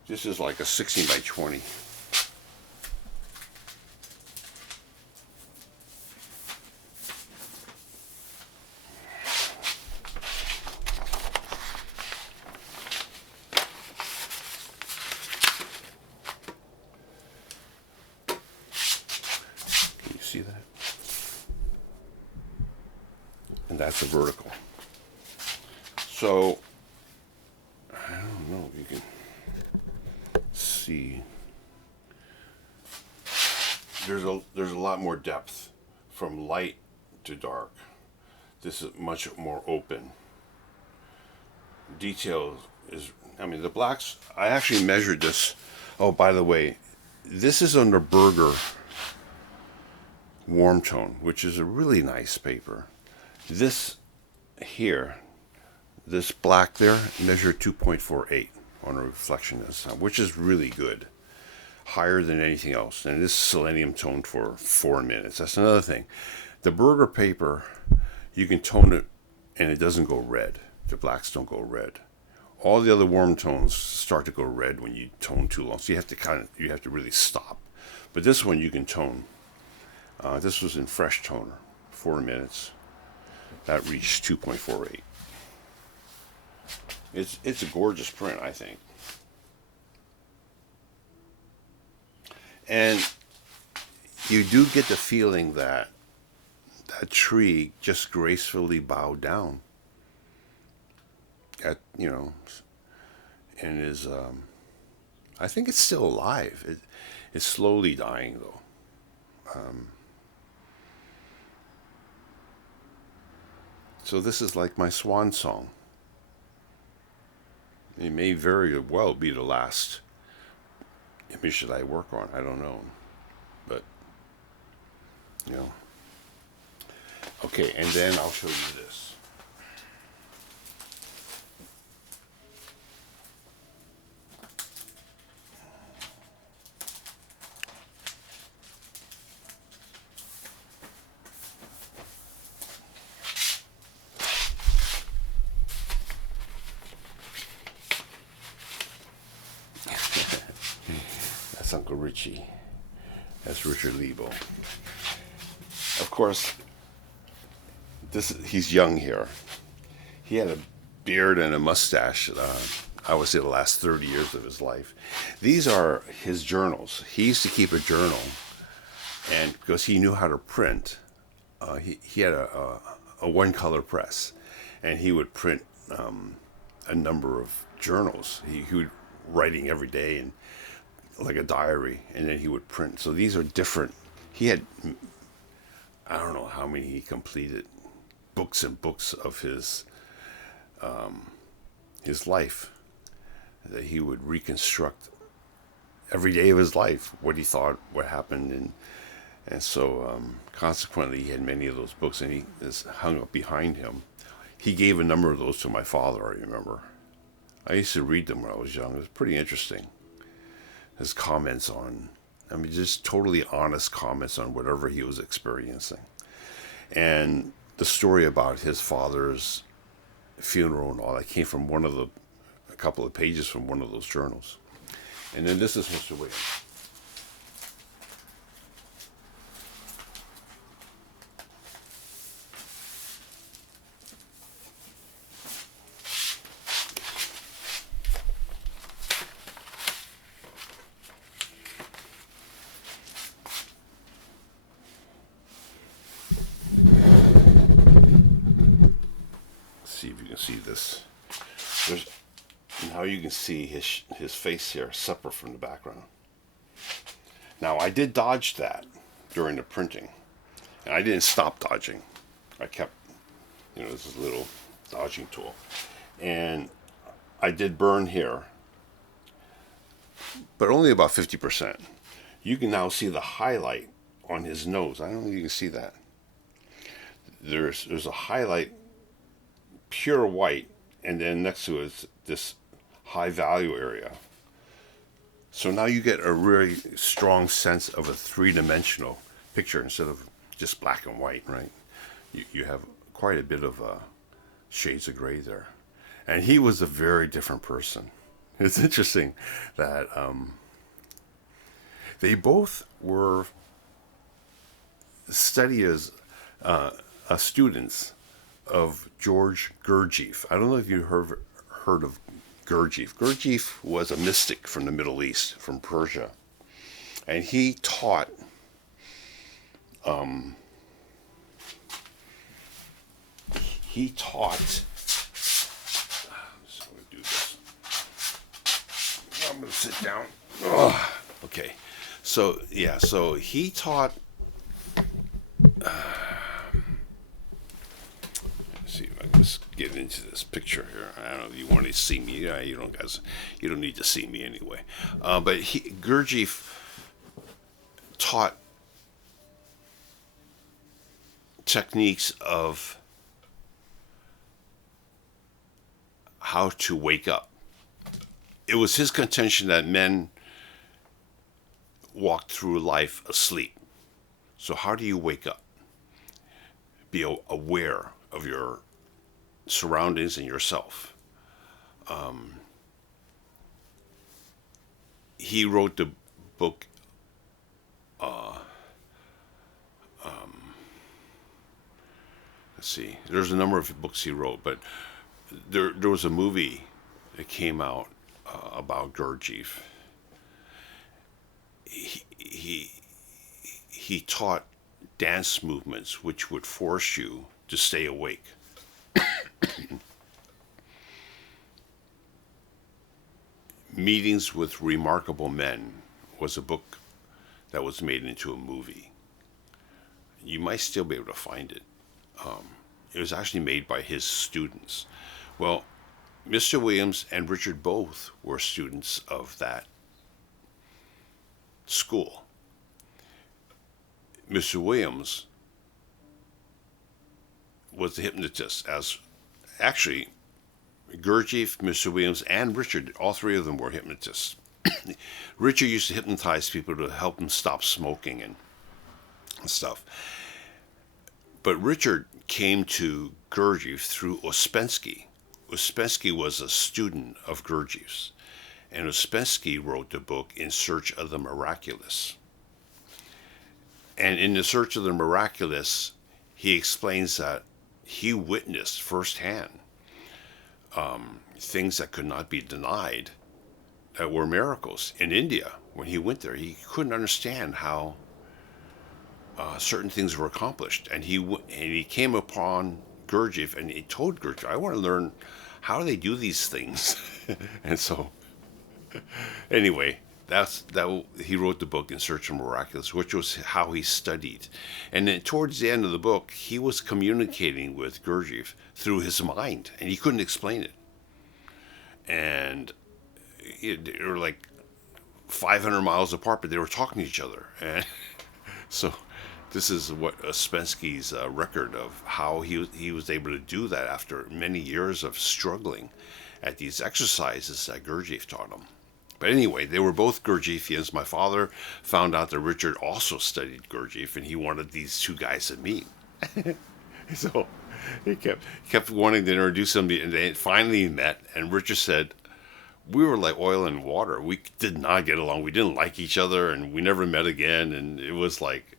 this is like a 16 by 20. that's a vertical. So I don't know if you can see. There's a lot more depth from light to dark. This is much more open. Detail is, I mean, the blacks, I actually measured this. Oh, by the way, this is under Berger Warm Tone, which is a really nice paper. This here, this black there, measured 2.48 on a reflection this time, which is really good. Higher than anything else. And this is selenium toned for 4 minutes. That's another thing. The Berger paper, you can tone it and it doesn't go red. The blacks don't go red. All the other warm tones start to go red when you tone too long. So you have to really stop. But this one you can tone. This was in fresh toner, 4 minutes. That reached 2.48. It's a gorgeous print, I think. And you do get the feeling that that tree just gracefully bowed down at, and is, I think it's still alive. It's slowly dying though. So this is like my swan song. It may very well be the last image that I work on. I don't know. But, Okay, and then I'll show you this. That's Uncle Richie. That's Richard Lebo. Of course, he's young here. He had a beard and a mustache. I would say the last 30 years of his life. These are his journals. He used to keep a journal, and because he knew how to print, he had a one-color press, and he would print a number of journals. He would writing every day and like a diary, and then he would print. So these are different. He had, I don't know how many he completed, books and books of his life that he would reconstruct every day of his life, what he thought, what happened, and so consequently he had many of those books, and he is hung up behind him. He gave a number of those to my father, I remember. I used to read them when I was young. It was pretty interesting. His comments on, just totally honest comments on whatever he was experiencing. And the story about his father's funeral and all that came from a couple of pages from one of those journals. And then this is Mr. Williams. See if you can see this. Now you can see his face here separate from the background. Now I did dodge that during the printing, and I didn't stop dodging. I kept, this little dodging tool, and I did burn here, but only about 50%. You can now see the highlight on his nose. I don't know if you can see that. There's a highlight, pure white, and then next to it is this high value area. So now you get a really strong sense of a three-dimensional picture instead of just black and white, right? You have quite a bit of shades of gray there. And he was a very different person. It's interesting that they both were studiers, students of George Gurdjieff. I don't know if you heard of Gurdjieff. Gurdjieff was a mystic from the Middle East, from Persia. And he taught he taught. So I'm going to do this. I'm going to sit down. Oh, okay. So, yeah, so he taught. See if I can just get into this picture here. I don't know if you want to see me. You don't, guys. You don't need to see me anyway. But Gurdjieff taught techniques of how to wake up. It was his contention that men walk through life asleep. So how do you wake up? Be aware of your surroundings and yourself. He wrote the book. Let's see. There's a number of books he wrote, but there was a movie that came out about Gurdjieff. He taught dance movements which would force you to stay awake. Meetings with Remarkable Men was a book that was made into a movie. You might still be able to find it. It was actually made by his students. Well, Mr. Williams and Richard both were students of that school. Mr. Williams was the hypnotist, as actually Gurdjieff, Mr. Williams, and Richard, all three of them were hypnotists. Richard used to hypnotize people to help them stop smoking and stuff. But Richard came to Gurdjieff through Ouspensky. Ouspensky was a student of Gurdjieff's, and Ouspensky wrote the book In Search of the Miraculous. And in The Search of the Miraculous, he explains that he witnessed firsthand things that could not be denied that were miracles. In India, when he went there, he couldn't understand how certain things were accomplished. And he came upon Gurdjieff, and he told Gurdjieff, I want to learn how do they do these things. And so, anyway, he wrote the book In Search of the Miraculous, which was how he studied. And then towards the end of the book, he was communicating with Gurdjieff through his mind, and he couldn't explain it. And they were like 500 miles apart, but they were talking to each other. And so this is what Ouspensky's record of how he was able to do that after many years of struggling at these exercises that Gurdjieff taught him. But anyway, they were both Gurdjieffians. My father found out that Richard also studied Gurdjieff, and he wanted these two guys to meet. So he kept wanting to introduce them, and they finally met. And Richard said, we were like oil and water. We did not get along. We didn't like each other, and we never met again. And it was like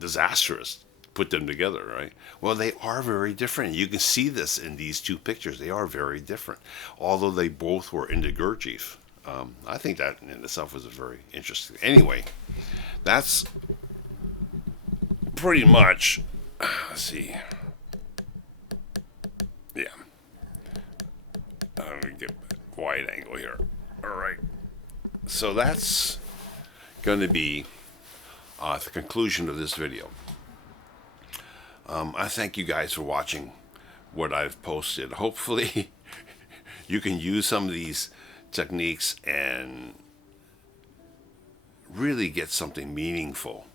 disastrous. Put them together, right? Well, they are very different. You can see this in these two pictures. They are very different, although they both were into Gurdjieff. I think that in itself was a very interesting. Anyway, that's pretty much. Let's see. Yeah. Let me get a wide angle here. All right. So that's going to be the conclusion of this video. I thank you guys for watching what I've posted. Hopefully you can use some of these techniques and really get something meaningful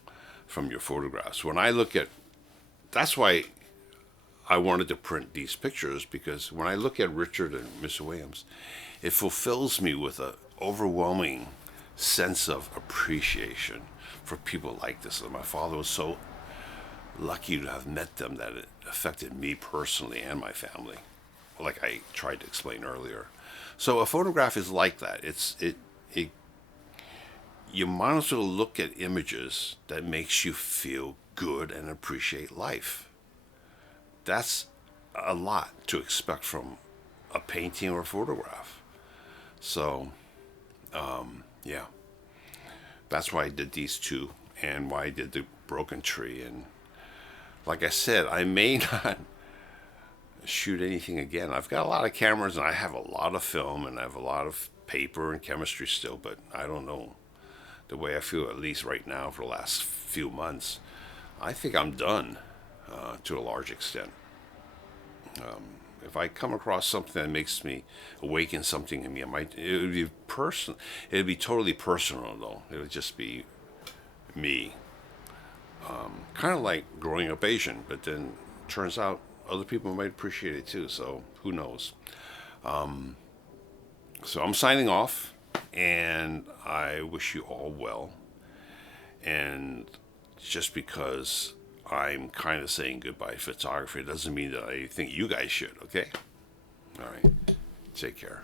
from your photographs. When I look at, that's why I wanted to print these pictures, because when I look at Richard and Mr. Williams, it fulfills me with an overwhelming sense of appreciation for people like this. And my father was so lucky to have met them that it affected me personally and my family, like I tried to explain earlier. So a photograph is like that. You might as well look at images that makes you feel good and appreciate life. That's a lot to expect from a painting or a photograph. So, yeah, that's why I did these two, and why I did the broken tree. And like I said, I may not shoot anything again. I've got a lot of cameras and I have a lot of film and I have a lot of paper and chemistry still, but I don't know. The way I feel, at least right now, for the last few months, I think I'm done to a large extent. If I come across something that makes me awaken something in me, I might. It would be person. It would be totally personal, though. It would just be me, kind of like growing up Asian. But then turns out other people might appreciate it too. So who knows? So I'm signing off, and I wish you all well. And just because I'm kind of saying goodbye to photography doesn't mean that I think you guys should. Okay. All right. Take care.